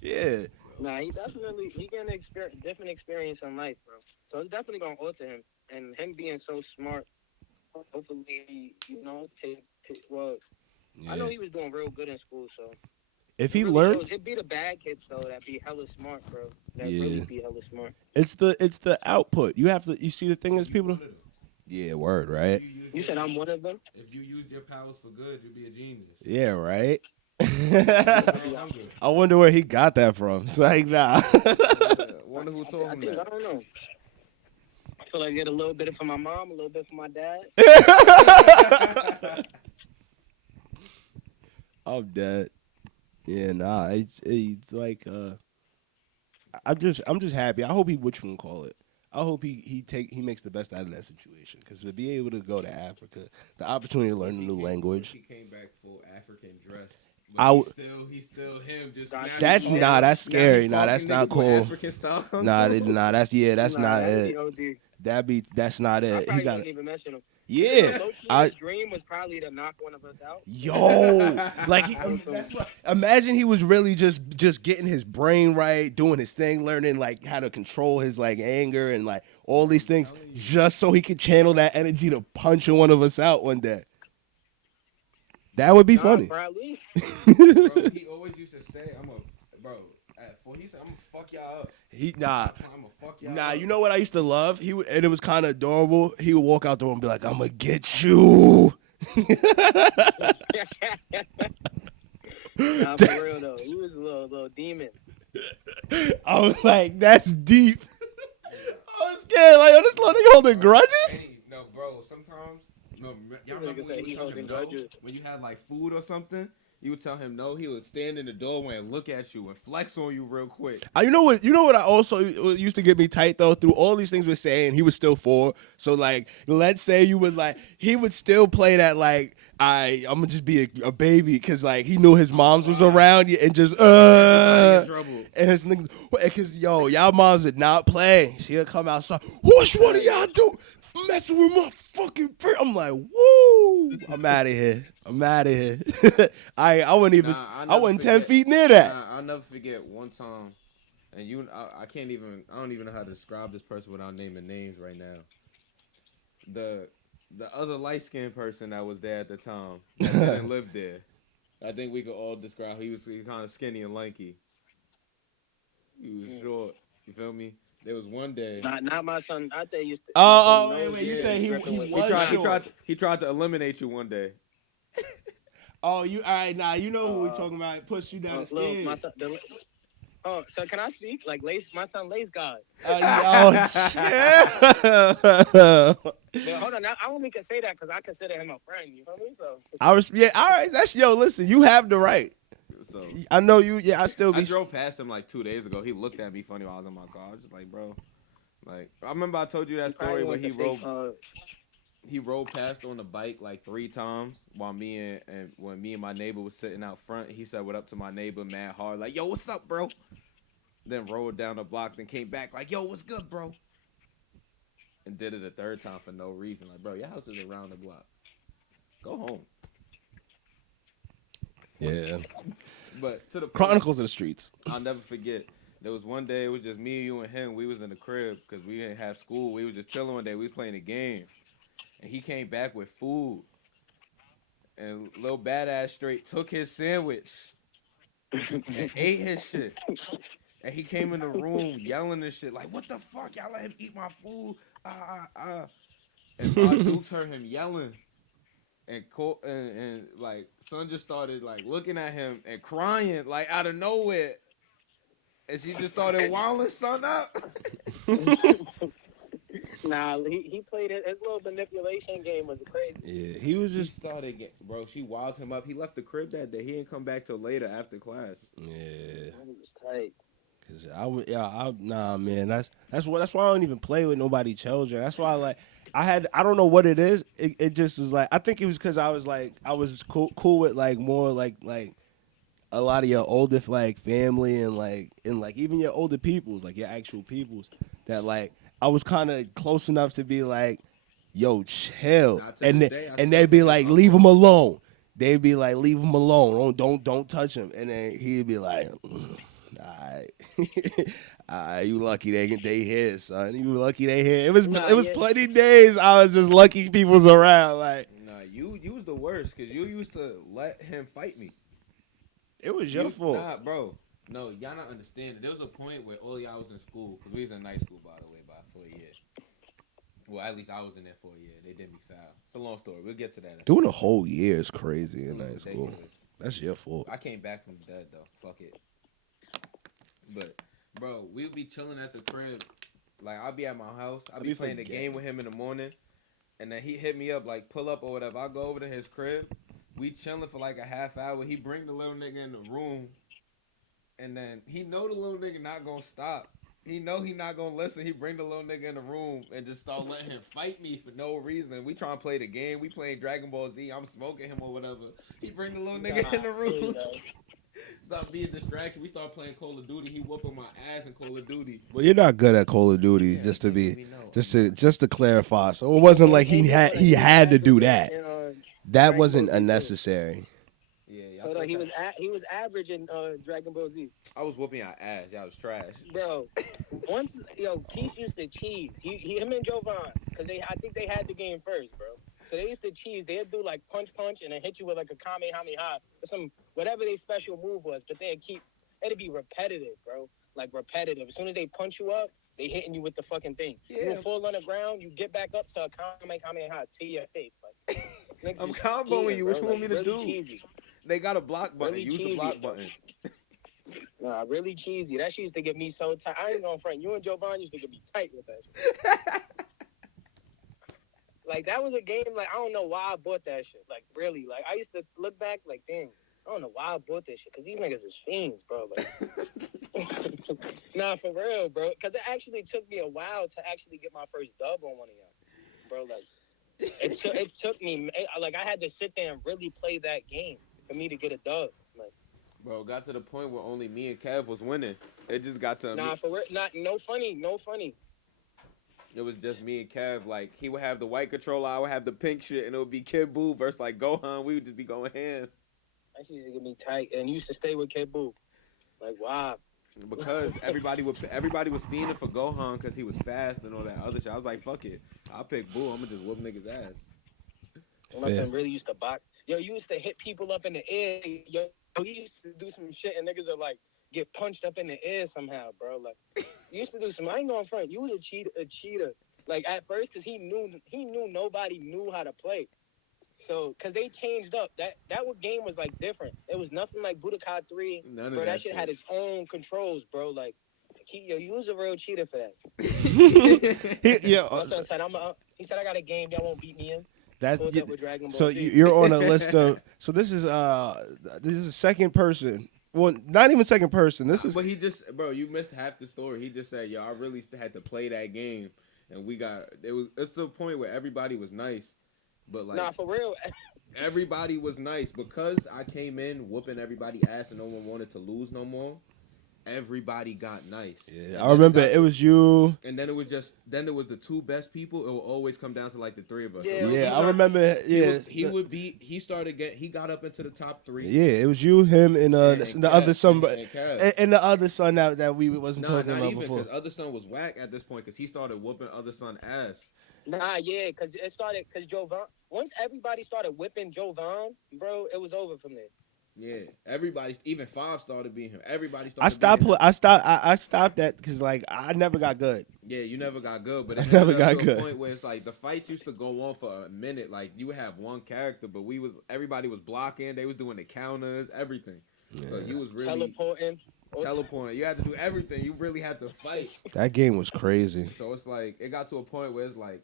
Yeah. Nah, he getting different experience in life, bro. So it's definitely gonna alter him, and him being so smart. Hopefully, well, I know he was doing real good in school, so If he it really learned, shows. It'd be the bad kids though that be hella smart, bro. That Yeah. really be hella smart. it's the output. You have to. You see the thing is people. Yeah, word, right? You said I'm one of them. If you used your powers for good, you'd be a genius. Yeah, right. I'm good. I wonder where he got that from. It's like, nah. Wonder who I told him think I that. don't know. I feel like I get a little bit from my mom, a little bit from my dad. I'm dead. Yeah, nah. It's like I'm just happy. I hope he which one call it. I hope he makes the best out of that situation because to be able to go to Africa, the opportunity to learn a new language. He came back full African dress. He's still him. Just That's that's scary. Nah, that's not cool. African style. Nah, that's Nah, not that'd it. be OD. That's not I it. He probably got wouldn't even mention him. yeah. His dream was probably to knock one of us out. Yo, like that's what. Imagine he was really just getting his brain right, doing his thing, learning like how to control his like anger and like all these things, just so he could channel that energy to punching one of us out one day. That would be funny. Probably. Bro, he always used to say, he said, I'm gonna fuck y'all up. I'm gonna fuck y'all up. You know what I used to love? And it was kind of adorable. He would walk out the room and be like, "I'm gonna get you." Nah, for real though, he was a little demon. I was like, "That's deep." I was scared. Like, oh, this little nigga holding grudges. Hey, no, bro, sometimes, y'all Nigga remember said when he you tell him holding no? grudges. When you had like food or something, you would tell him no, he would stand in the doorway and look at you and flex on you real quick. You know what I also used to get me tight though. Through all these things we're saying, he was still 4. So like, let's say you would like, he would still play that like, I'm gonna just be a baby because like he knew his moms was around you and just in trouble. and his niggas because y'all moms would not play. She'll come outside. Which one of y'all do messing with my fucking friend? I'm like, woo! I'm out of here. I wouldn't even. I wasn't 10 feet near that. I'll never forget one time, and I don't even know how to describe this person without naming names right now. The other light skinned person that was there at the time that didn't live there. I think we could all describe. He was kind of skinny and lanky. He was short. You feel me? There was one day. Not my son. I think used to. Wait. You say he was He tried to eliminate you one day. Oh, you all right? Nah, you know who we talking about. Push you down the stairs. My son, so can I speak? Like my son Lace God. Shit. But hold on, I only can say that because I consider him a friend. You feel me? So All right. Listen, you have the right. So I know you. Yeah, I drove past him like 2 days ago. He looked at me funny while I was in my car. I was just like, bro, like I remember I told you that story where he rode past on the bike like 3 times while when me and my neighbor was sitting out front. He said what up to my neighbor mad hard, like, yo, what's up, bro? Then rode down the block, then came back like, yo, what's good, bro? And did it a 3rd time for no reason. Like, bro, your house is around the block. Go home. Yeah. But to the point, Chronicles of the Streets. I'll never forget. There was one day, it was just me, you, and him. We was in the crib because we didn't have school. We was just chilling one day. We was playing a game. And he came back with food. And Lil Badass straight took his sandwich and ate his shit. And he came in the room yelling and shit like, what the fuck? Y'all let him eat my food? And my Dukes heard him yelling. And like, son just started like looking at him and crying like out of nowhere. And she just started wilding son up. Nah, he played his little manipulation game was crazy. Yeah, he was She just. started bro. She wilded him up. He left the crib that day. He didn't come back till later after class. Yeah. He was tight. Cause nah, man. That's why I don't even play with nobody children. That's why like I don't know what it is. It just is like I think it was because I was cool with like more like a lot of your older like family and like even your older peoples like your actual peoples that like I was kind of close enough to be like, yo, chill, Nah, to and this day, I and still they'd be think like, it's leave him uncle. alone. They'd be like, leave him alone. Don't touch him. And then he'd be like, alright. Alright, you lucky they here, son. You lucky they here. It was Nah, it was yeah. plenty days I was just lucky people's around. Like Nah, you was the worst because you used to let him fight me. it was your fault. Nah, bro. No, y'all not understand. There was a point where all y'all was in school because we was in night school, by the way, for a year. Well, at least I was in there for a year. They did me foul. It's a long story. We'll get to that. Doing a whole year is crazy in It was high school. ridiculous. That's your fault. I came back from the dead though. Fuck it. But bro, we'll be chilling at the crib. Like I'll be at my house. I'll be playing the game with him in the morning, and then he hit me up like pull up or whatever. I go over to his crib. We chilling for like a half hour. He bring the little nigga in the room, and then he know the little nigga not gonna stop. He know he not gonna listen. He bring the little nigga in the room and just start letting him fight me for no reason. We trying to play the game. We playing Dragon Ball Z. I'm smoking him or whatever. He bring the little nigga in the room. Stop being distraction. We start playing Call of Duty. He whooping my ass in Call of Duty. Well, you're not good at Call of Duty, Yeah, just to let be, me know. just to clarify. So it wasn't like he had to do that. That Dragon wasn't Ball Z, unnecessary. Yeah, y'all Hold on, thought he was average in Dragon Ball Z, I was whooping y'all ass. Y'all was trash. bro. Once Peace used to cheese. Him and Jovan, because I think they had the game first, bro. So they used to cheese. They'd do like punch and then hit you with like a kamehameha or some whatever their special move was. But it'd be repetitive, bro. Like repetitive. As soon as they punch you up, they hitting you with the fucking thing. Yeah. You will fall on the ground. You get back up to a kamehameha to your face. Like niggas I'm is comboing cheating, you. bro. What you want me to Like, really do? cheesy. They got a block button. Really Use the cheesy, block bro. button. Nah, really cheesy. That shit used to get me so tight. I ain't gonna front. You and Joe Bond used to get me tight with that shit. Like, that was a game, like, I don't know why I bought that shit. Like, really. Like, I used to look back, like, dang, I don't know why I bought this shit. Because these niggas is fiends, bro. Like, nah, for real, bro. Because it actually took me a while to actually get my first dub on one of y'all. Bro, like, it took me, like, I had to sit there and really play that game for me to get a dub. Like, Bro, got to the point where only me and Kev was winning. It just got to nah, me. for real. No funny. It was just me and Kev. Like, he would have the white controller, I would have the pink shit, and it would be Kid Buu versus, like, Gohan. We would just be going ham. That shit used to get me tight. And used to stay with Kid Buu. Like, wow. Because everybody was fiending for Gohan because he was fast and all that other shit. I was like, fuck it. I'll pick Buu. I'm going to just whoop niggas' ass. My son really used to box. Yo, you used to hit people up in the air. Yo, he used to do some shit and niggas are like get punched up in the air somehow, bro. Like, you used to do some. I ain't going front. You was a cheater. Like at first, cause he knew nobody knew how to play. So, cause they changed up. That game was like different. It was nothing like Budokai 3. None of Bro, that that shit had its own controls, bro. Like, you was a real cheater for that. My son said, he said, I got a game y'all won't beat me in. That's Pulled up with Dragon Ball so Z. you're on a list of. So this is second person. Well, not even second person. This is. But he just, bro, you missed half the story. He just said, yo, I really had to play that game. And it's the point where everybody was nice. But like, Nah, for real. everybody was nice because I came in whooping everybody ass and no one wanted to lose no more. Everybody got nice. Yeah, I remember it was you. And then it was the two best people. It will always come down to like the three of us. Yeah, Yeah, I remember. Yeah, he got up into the top three. Yeah, it was you, him, and the Kev, other son, and Kev. and the other son that we wasn't Nah, talking not about even before. because other son was whack at this point because he started whooping other son ass. Nah, yeah, because it started, because Jovan, once everybody started whipping Jovan, bro, it was over from there. Yeah, everybody, even Five started beating him. Everybody started. I stopped that because like I never got good. Yeah, you never got good, but I it never never got got to good. a point where it's like the fights used to go on for a minute. Like you would have one character, but everybody was blocking. They was doing the counters, everything. Yeah. So you was really teleporting. teleporting. You had to do everything. You really had to fight. That game was crazy. So it's like it got to a point where it's like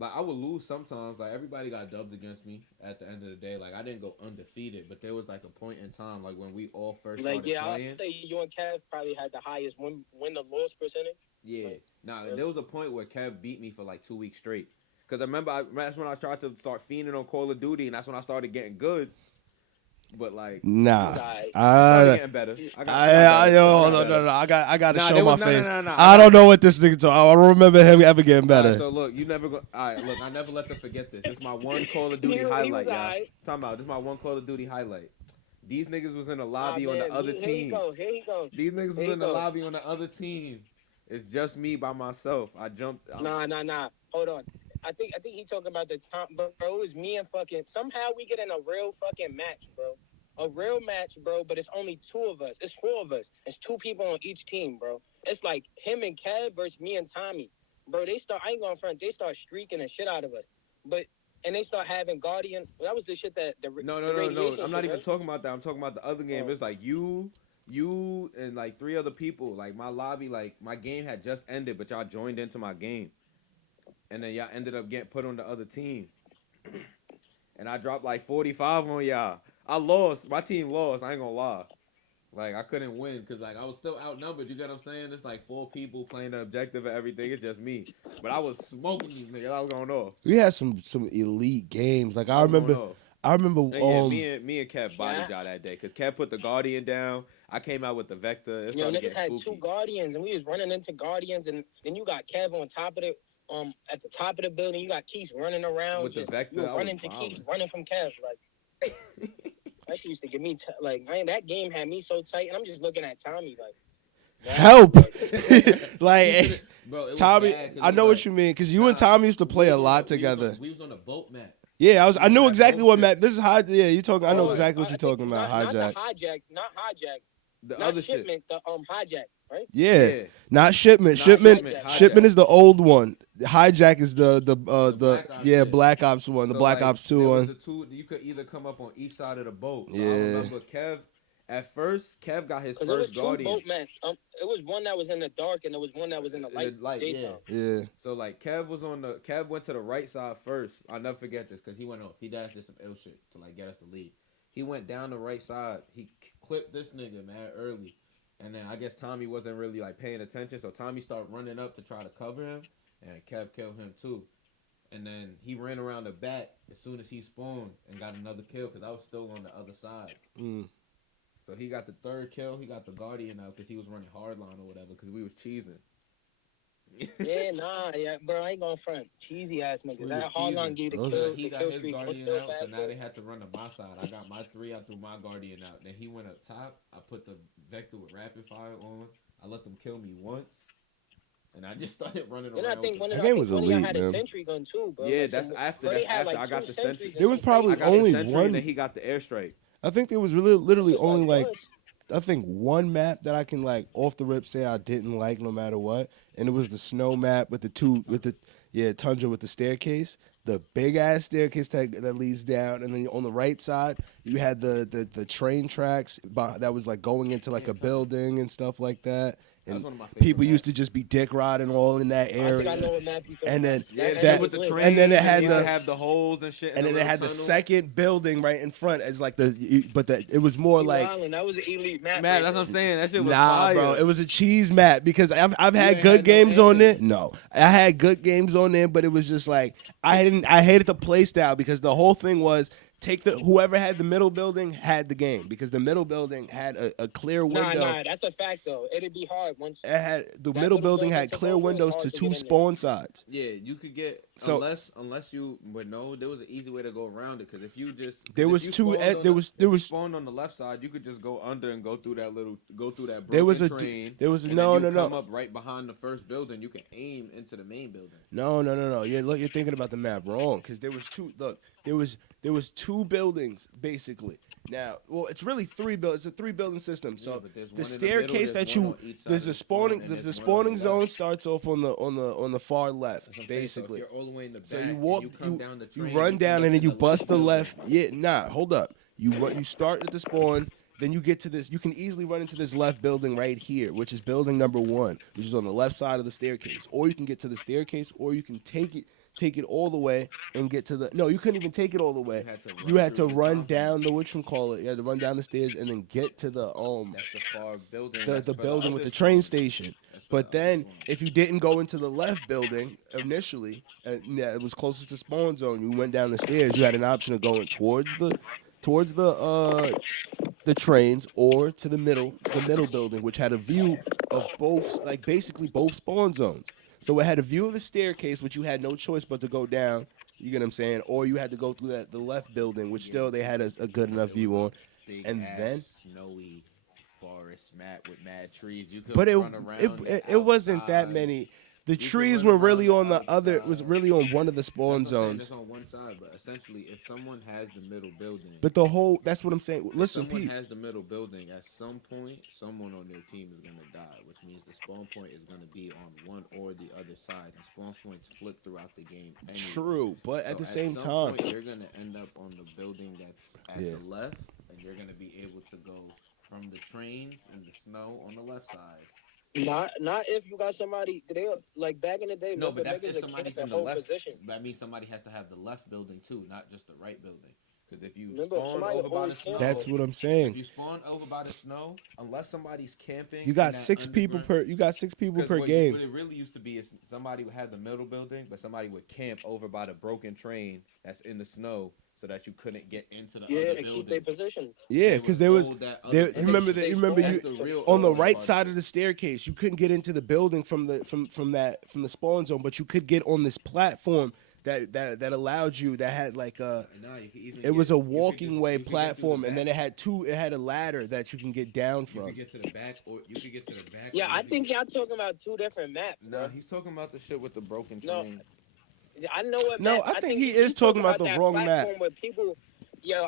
I would lose sometimes. Like everybody got dubbed against me at the end of the day. Like I didn't go undefeated, but there was like a point in time, like when we all first started Like, yeah, I'll playing. say you and Kev probably had the highest win to loss percentage. Yeah, nah, really? there was a point where Kev beat me for like 2 weeks straight. Cause I remember that's when I tried to start fiending on Call of Duty, and that's when I started getting good. But like, Nah, started I getting better. I got better. no. I got to Nah, show there my was- no, no, face. no, no. I don't know what this nigga talking. I don't remember him ever getting better. Alright, so look, you never go. All right, look, I never let them forget this. This is my one Call of Duty He was highlight, y'all. alright. Talking about this is my one Call of Duty highlight. These niggas was in the lobby Nah, on the man, other Here team. you go. Here you go. These niggas was Here you in the go. lobby on the other team. It's just me by myself. I jumped. Nah. Hold on. I think he talking about the time, bro. It was me and fucking. Somehow we get in a real fucking match, bro. A real match, bro. But it's only 2 of us. It's 4 of us. It's 2 people on each team, bro. It's like him and Kev versus me and Tommy, bro. They start. I ain't going front. They start streaking the shit out of us, and they start having Guardian. That was the shit that the No. radiation I'm not shit, even right? talking about that. I'm talking about the other game. Oh. It's like you and like 3 other people. Like my lobby, like my game had just ended, but y'all joined into my game, and then y'all ended up getting put on the other team, and I dropped like 45 on y'all. I lost. My team lost. I ain't gonna lie. Like I couldn't win because like I was still outnumbered. You get what I'm saying? It's like 4 people playing the objective and everything. It's just me, but I was smoking these niggas. I was going off. We had some elite games. Like I was going remember. off. I remember. And yeah, me and Kev bodied Yeah. y'all that day because Kev put the Guardian down. I came out with the Vector. It Yo, started niggas had getting 2 spooky. Guardians, and we was running into Guardians, and then you got Kev on top of it. At the top of the building, you got Keith running around. With the Vector, you I was running to violent. Keith, running from Kev. Like that shit used to get me that game had me so tight, and I'm just looking at Tommy like Help! Bro, like it was Tommy, bad 'cause I it know was what like- you mean because you and Tommy used to play a lot together. We was on the boat map. Yeah, I knew That exactly boat what shit. map. This is yeah. You talking? I know Oh, exactly what I you're think talking about. Not Hijack. The not other shit. shipment. The hijack, right? Yeah, not shipment. Not Shipment. Hijack. Shipment is the old one. Hijack is the Black Ops yeah shit. Black Ops one, the So, Black like, Ops 2 there was one. the 2, you could either come up on each side of the boat. So Yeah. I remember Kev. At first, Kev got his Because there was first 2 Guardian. boat match. It was one that was in the dark, and there was one that was in the light, daytime. Yeah, So like Kev went to the right side first. I'll never forget this because he went off. He dashed did some ill shit to like get us the lead. He went down the right side. He clipped this nigga mad early, and then I guess Tommy wasn't really like paying attention. So Tommy started running up to try to cover him, and Kev killed him too. And then he ran around the back as soon as he spawned and got another kill because I was still on the other side. So he got the 3rd kill. He got the Guardian out because he was running hardline or whatever because we was cheesing. Yeah, bro, I ain't going front. Cheesy ass nigga. We That was hardline cheesing. gave the Those- kill. He The got kill his streak. Guardian Kill out, so fast now forward. they had to run to my side. I got my 3, I threw my Guardian out. Then he went up top. I put the Vector with rapid fire on. I let them kill me once. And I just started running Then around. I think with one the- of That game y'all was had elite, a man. sentry gun too, bro. Yeah, Like that's some- after- bro, they that's had, after like, I got 2 the sentry. sentries and There was some probably I got only the sentry one- and then he got the airstrike. I think there was literally It's only like once. I think one map that I can like off the rip say I didn't like no matter what, and it was the snow map with the tundra with the staircase, the big ass staircase that leads down, and then on the right side you had the train tracks that was like going into like a building and stuff like that. That was And one of my favorite people used to maps. just be dick riding all in that I think I area. know what map you talking And then about. Yeah, that- that, with the lit. train. and then it had used to the- have the holes and shit. And then it had the tunnels. second building right in front as like it was more You like wildin', that was an elite map. Man, right that's what I'm there. saying. That shit was nah, fire. bro. It was a cheese map because I've You had ain't good had no games on there. aim. No, I had good games on there, but it was just like I hated the play style because the whole thing was whoever had the middle building had the game because the middle building had a clear window. Nah, that's a fact though. It'd be hard once. It had the That middle middle building building had took clear over, windows hard to to 2 get in there. spawn sides. Yeah, you could get So- unless you would know there was an easy way to go around it because if you just There if was you two spawned ed- on there the- was- if there you was- spawned on the left side you could just go under and go through that broken There was a train. there was and no then no you no come up right behind the first building. You can aim into the main building. No. You're thinking about the map wrong because there was two. Look, there was 2 buildings basically. Now, well, it's really 3 buildings. It's a 3 building system. So but there's the one in the middle, staircase there's that one you on each side there's of a the spawning spawn, and the there's one on spawning the zone left. starts off on the far left That's what I'm saying. basically. So if you're all the way in the back, So you and walk, you come down the you train, run end down, up and then in you the bust the building. left. Yeah, nah, hold up. You start at the spawn, then you get to this. You can easily run into this left building right here, which is building number 1, which is on the left side of the staircase. Or you can get to the staircase, or you can take it all the way and get to the. No, you couldn't even take it all the way. You had to run down the whatchamacallit. You had to run down the stairs and then get to the That's the far building. the building with the train station. But then, if you didn't go into the left building initially, yeah, it was closest to spawn zone. You went down the stairs. You had an option of going towards the trains or to the middle building, which had a view of both, like basically both spawn zones. So it had a view of the staircase, which you had no choice but to go down. You get what I'm saying? Or you had to go through the left building, which still they had a good enough view on. Big And ass then- snowy forest map with mad trees. You could But run around it wasn't that outside. many. The You could trees run were really around on the other. outside. Was really on one of the spawn That's what I'm saying, zones. it's on one side, but essentially, if someone has the middle building, But the whole. That's what I'm saying. if Listen, someone Pete. has the middle building, at some point, someone on their team is gonna die, which means the spawn point is gonna be on one or the other side, and spawn points flip throughout the game. Anyway. True, but at So the same some time, point, you're gonna end up on the building that's at Yeah. the left, and you're gonna be able to go from the trains and the snow on the left side. Not if you got somebody. They like back in the day. No, remember but that's niggas if that somebody's camped in the whole left. position. That means somebody has to have the left building too, not just the right building. Because if you Remember, spawn somebody over by the always snow, camped. that's what I'm if saying. you spawn over by the snow, unless somebody's camping, You in got that 6 people underground- per. You got 6 people 'cause per what game. What it really used to be is somebody would have the middle building, but somebody would camp over by the broken train that's in the snow, so that you couldn't get into the Yeah, other to building. keep their position. Yeah, They because would there was. hold that other There, building. remember they that? You remember spawned you That's the real on the OG right part side it. of the staircase. You couldn't get into the building from the spawn zone, but you could get on this platform that allowed you. That had like a. Nah, you could easily It was get- a you could walking just- way you could get through platform, the and then back. it had two. It had a ladder that you can get down You from. could get to the back, or you could get to the back. Yeah, or I you could- think y'all talking about 2 different maps. Nah, Bro. he's talking about the shit with the broken No. train. I know what. No, map, I think he he's is talking about the that wrong map. platform Where people,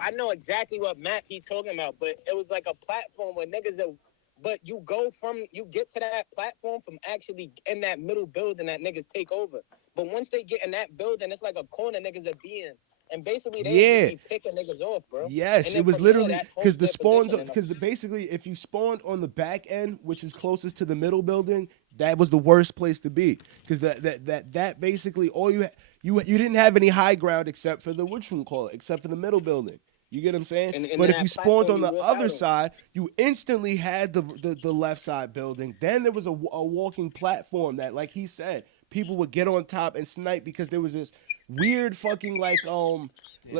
I know exactly what map he talking about, but it was like a platform where niggas that. But you get to that platform from actually in that middle building that niggas take over. But once they get in that building, it's like a corner niggas are being. And basically they Yeah. just be picking niggas off, bro. Yes, And it then was from there, literally that because holds the their spawn position because and- basically if you spawned on the back end, which is closest to the middle building, that was the worst place to be because that basically all you didn't have any high ground except for the except for the middle building. You get what I'm saying? And But if that you spawned on platform the you whip other out on. side, you instantly had the left side building. Then there was a walking platform that, like he said, people would get on top and snipe because there was this weird fucking like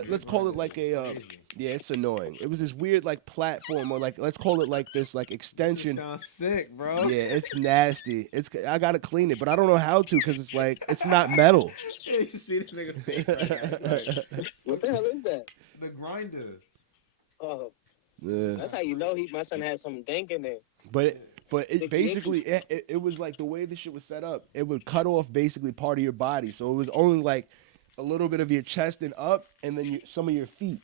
let's call it like a yeah, it's annoying. It was this weird like platform or like let's call it like this like extension. Sounds sick, bro. Yeah, it's nasty. I gotta clean it, but I don't know how to because it's like it's not metal. Yeah, you see this nigga face right now. It's like, What the hell is that? the grinder. Oh, Yeah. that's how you know my son has some dank in there. But it Sticky basically it was like the way the shit was set up. It would cut off basically part of your body, so it was only like a little bit of your chest and up, and then some of your feet.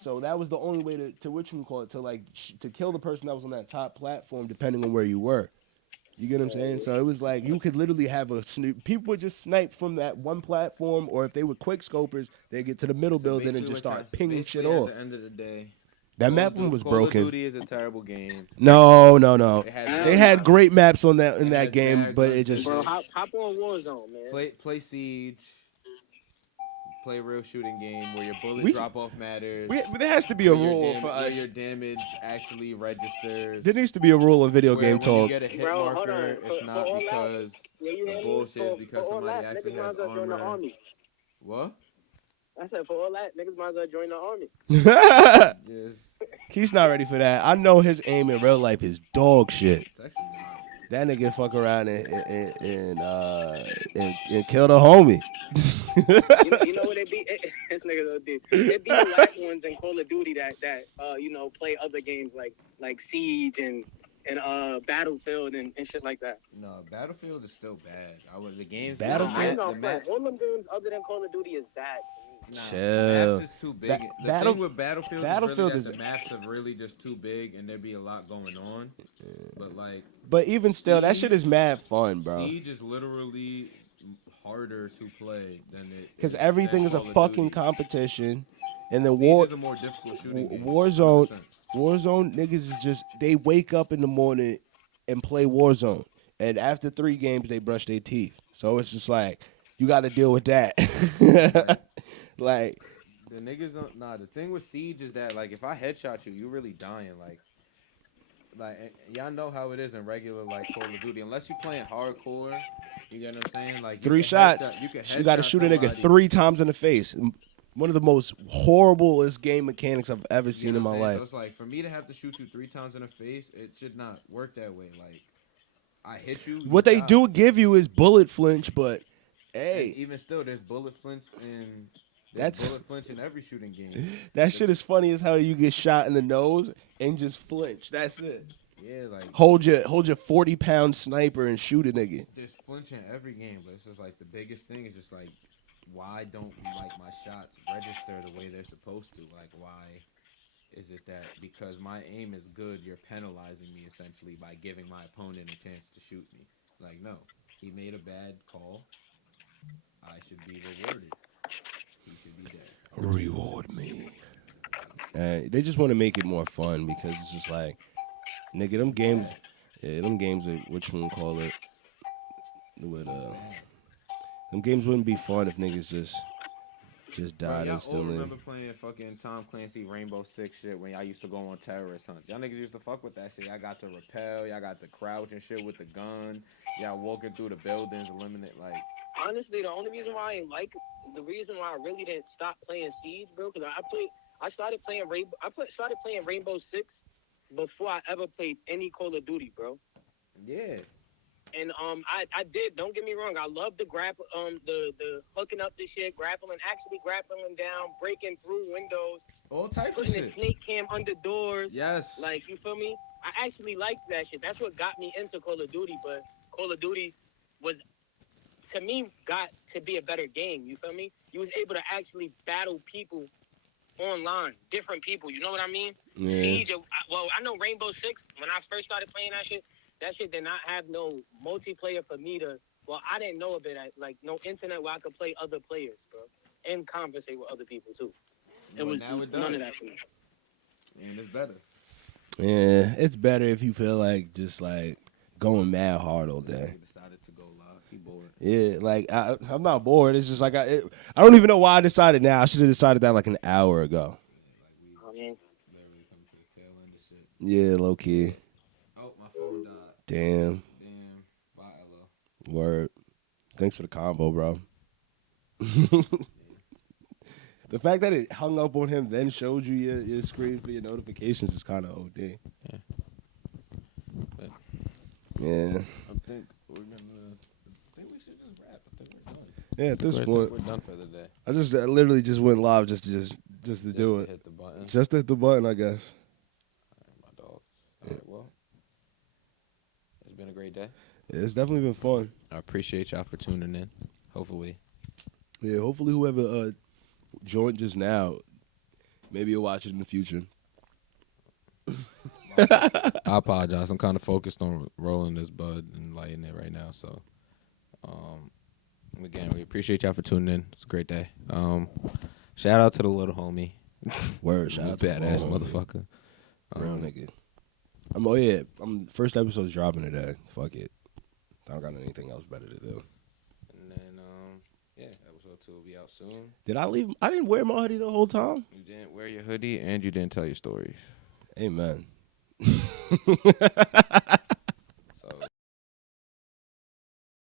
So that was the only way to kill the person that was on that top platform, depending on where you were. You get what I'm saying? So it was like you could literally have a snoop. People would just snipe from that one platform, or if they were quick scopers, they'd get to the middle building and just start pinging shit off. At the end of the day, That map one was Call broken. of Duty is a terrible game. No. It has They had great maps on that in It that has game, bad but guns it just and Bro, hop on Warzone, man. play Siege. Play a real shooting game where your bullet We- drop off matters. there has to be a where your rule dam- for where us. your damage actually registers. There needs to be a rule in video where game when talk. you get a hit Bro, hold marker, on. it's For not all that- because Yeah, you the hear me? bullshit is For because all somebody that, actually niggas might has as well join the armor. army. What? I said for all that, niggas might as well join the army. Yes. He's not ready for that. I know his aim in real life is dog shit. It's actually not. That nigga fuck around and kill the homie. You know what it be? This nigga so deep. It be the whack ones in Call of Duty that play other games like Siege and Battlefield and shit like that. No, Battlefield is still bad. The games. Battlefield? I ain't the gonna map, front. All them games other than Call of Duty is bad to me. nah, Chill. maps is too big. Ba- The Battle- thing with Battlefield, Battlefield is is- really that the maps are really just too big and there be a lot going on. But like But even still, that shit is mad fun, bro. Siege is literally harder to play than it. Because is everything than is a Call of fucking Duty. competition. And then Siege is a more difficult shooting game. Warzone, 100%. Warzone niggas is just they wake up in the morning and play Warzone, and after 3 games they brush their teeth. So it's just like you got to deal with that. Like The niggas don't. Nah, the thing with Siege is that like if I headshot you, you really dying. Like y'all know how it is in regular like Call of Duty. Unless you playing hardcore, you get what I'm saying. Like 3 shots, you got to shoot a nigga 3 times in the face. One of the most horriblest game mechanics I've ever seen in my life. So it's like for me to have to shoot you 3 times in the face, it should not work that way. Like I hit you. What they do give you is bullet flinch, but hey, And even still, there's bullet flinch in. That's- Bullet flinch in every shooting game. that shit is funny as how you get shot in the nose and just flinch. That's it. Yeah, like Hold your 40-pound sniper and shoot a nigga. there's flinch in every game, but it's just like the biggest thing is just like why don't like my shots register the way they're supposed to? Like why is it that because my aim is good, you're penalizing me essentially by giving my opponent a chance to shoot me? Like no, he made a bad call. I should be rewarded. He should be dead. Reward me. They just want to make it more fun because it's just like, nigga, them games are whatchamacallit would them games wouldn't be fun if niggas just died Y'all all instantly. remember playing fucking Tom Clancy Rainbow Six shit when y'all used to go on terrorist hunts. Y'all niggas used to fuck with that shit. Y'all got to rappel. Y'all got to crouch and shit with the gun. Y'all walking through the buildings, eliminate like. Honestly, the only reason why the reason why I really didn't stop playing Siege, bro, because I started playing Rainbow Six before I ever played any Call of Duty, bro. Yeah. And I did. Don't get me wrong. I love the the hooking up the shit, grappling down, breaking through windows, All types of putting a shit. snake cam under doors. Yes. Like, you feel me? I actually liked that shit. That's what got me into Call of Duty. But Call of Duty was, to me, got to be a better game. You feel me? You was able to actually battle people online, different people. You know what I mean? Yeah. Siege. Well, I know Rainbow Six. When I first started playing that shit did not have no multiplayer for me to. Well, I didn't know of it. Like no internet where I could play other players, bro, and conversate with other people too. It was now it none does. of that for me. And it's better. Yeah, it's better if you feel like just like going mad hard all day. He decided to go live. He bored. Yeah, like I'm not bored. It's just like I don't even know why I decided now. I should have decided that like an hour ago. I mean, Literally coming to the tail end of shit. Yeah, low key. Oh, my phone died. Damn. Damn. Bye, Ella. Word. Thanks for the combo, bro. The fact that it hung up on him, then showed you your screen for your notifications is kind of OD. Yeah. I think we're gonna. I think we should just wrap. I think we're done. Yeah. At this We're point, done for the day. I literally just went live just to do Just it. to hit the button. Just to hit the button, I guess. My dog. All right. Well, it's been a great day. Yeah, it's definitely been fun. I appreciate y'all for tuning in. Hopefully. Yeah. Hopefully, whoever joined just now, maybe you'll watch it in the future. I apologize. I'm kind of focused on rolling this bud and lighting it right now. So, again, we appreciate y'all for tuning in. It's a great day. Shout out to the little homie. Word. Shout out to badass the homie. motherfucker. Real nigga. First episode's dropping today. Fuck it. I don't got anything else better to do. And then, episode 2 will be out soon. Did I leave? I didn't wear my hoodie the whole time. You didn't wear your hoodie and you didn't tell your stories. Amen.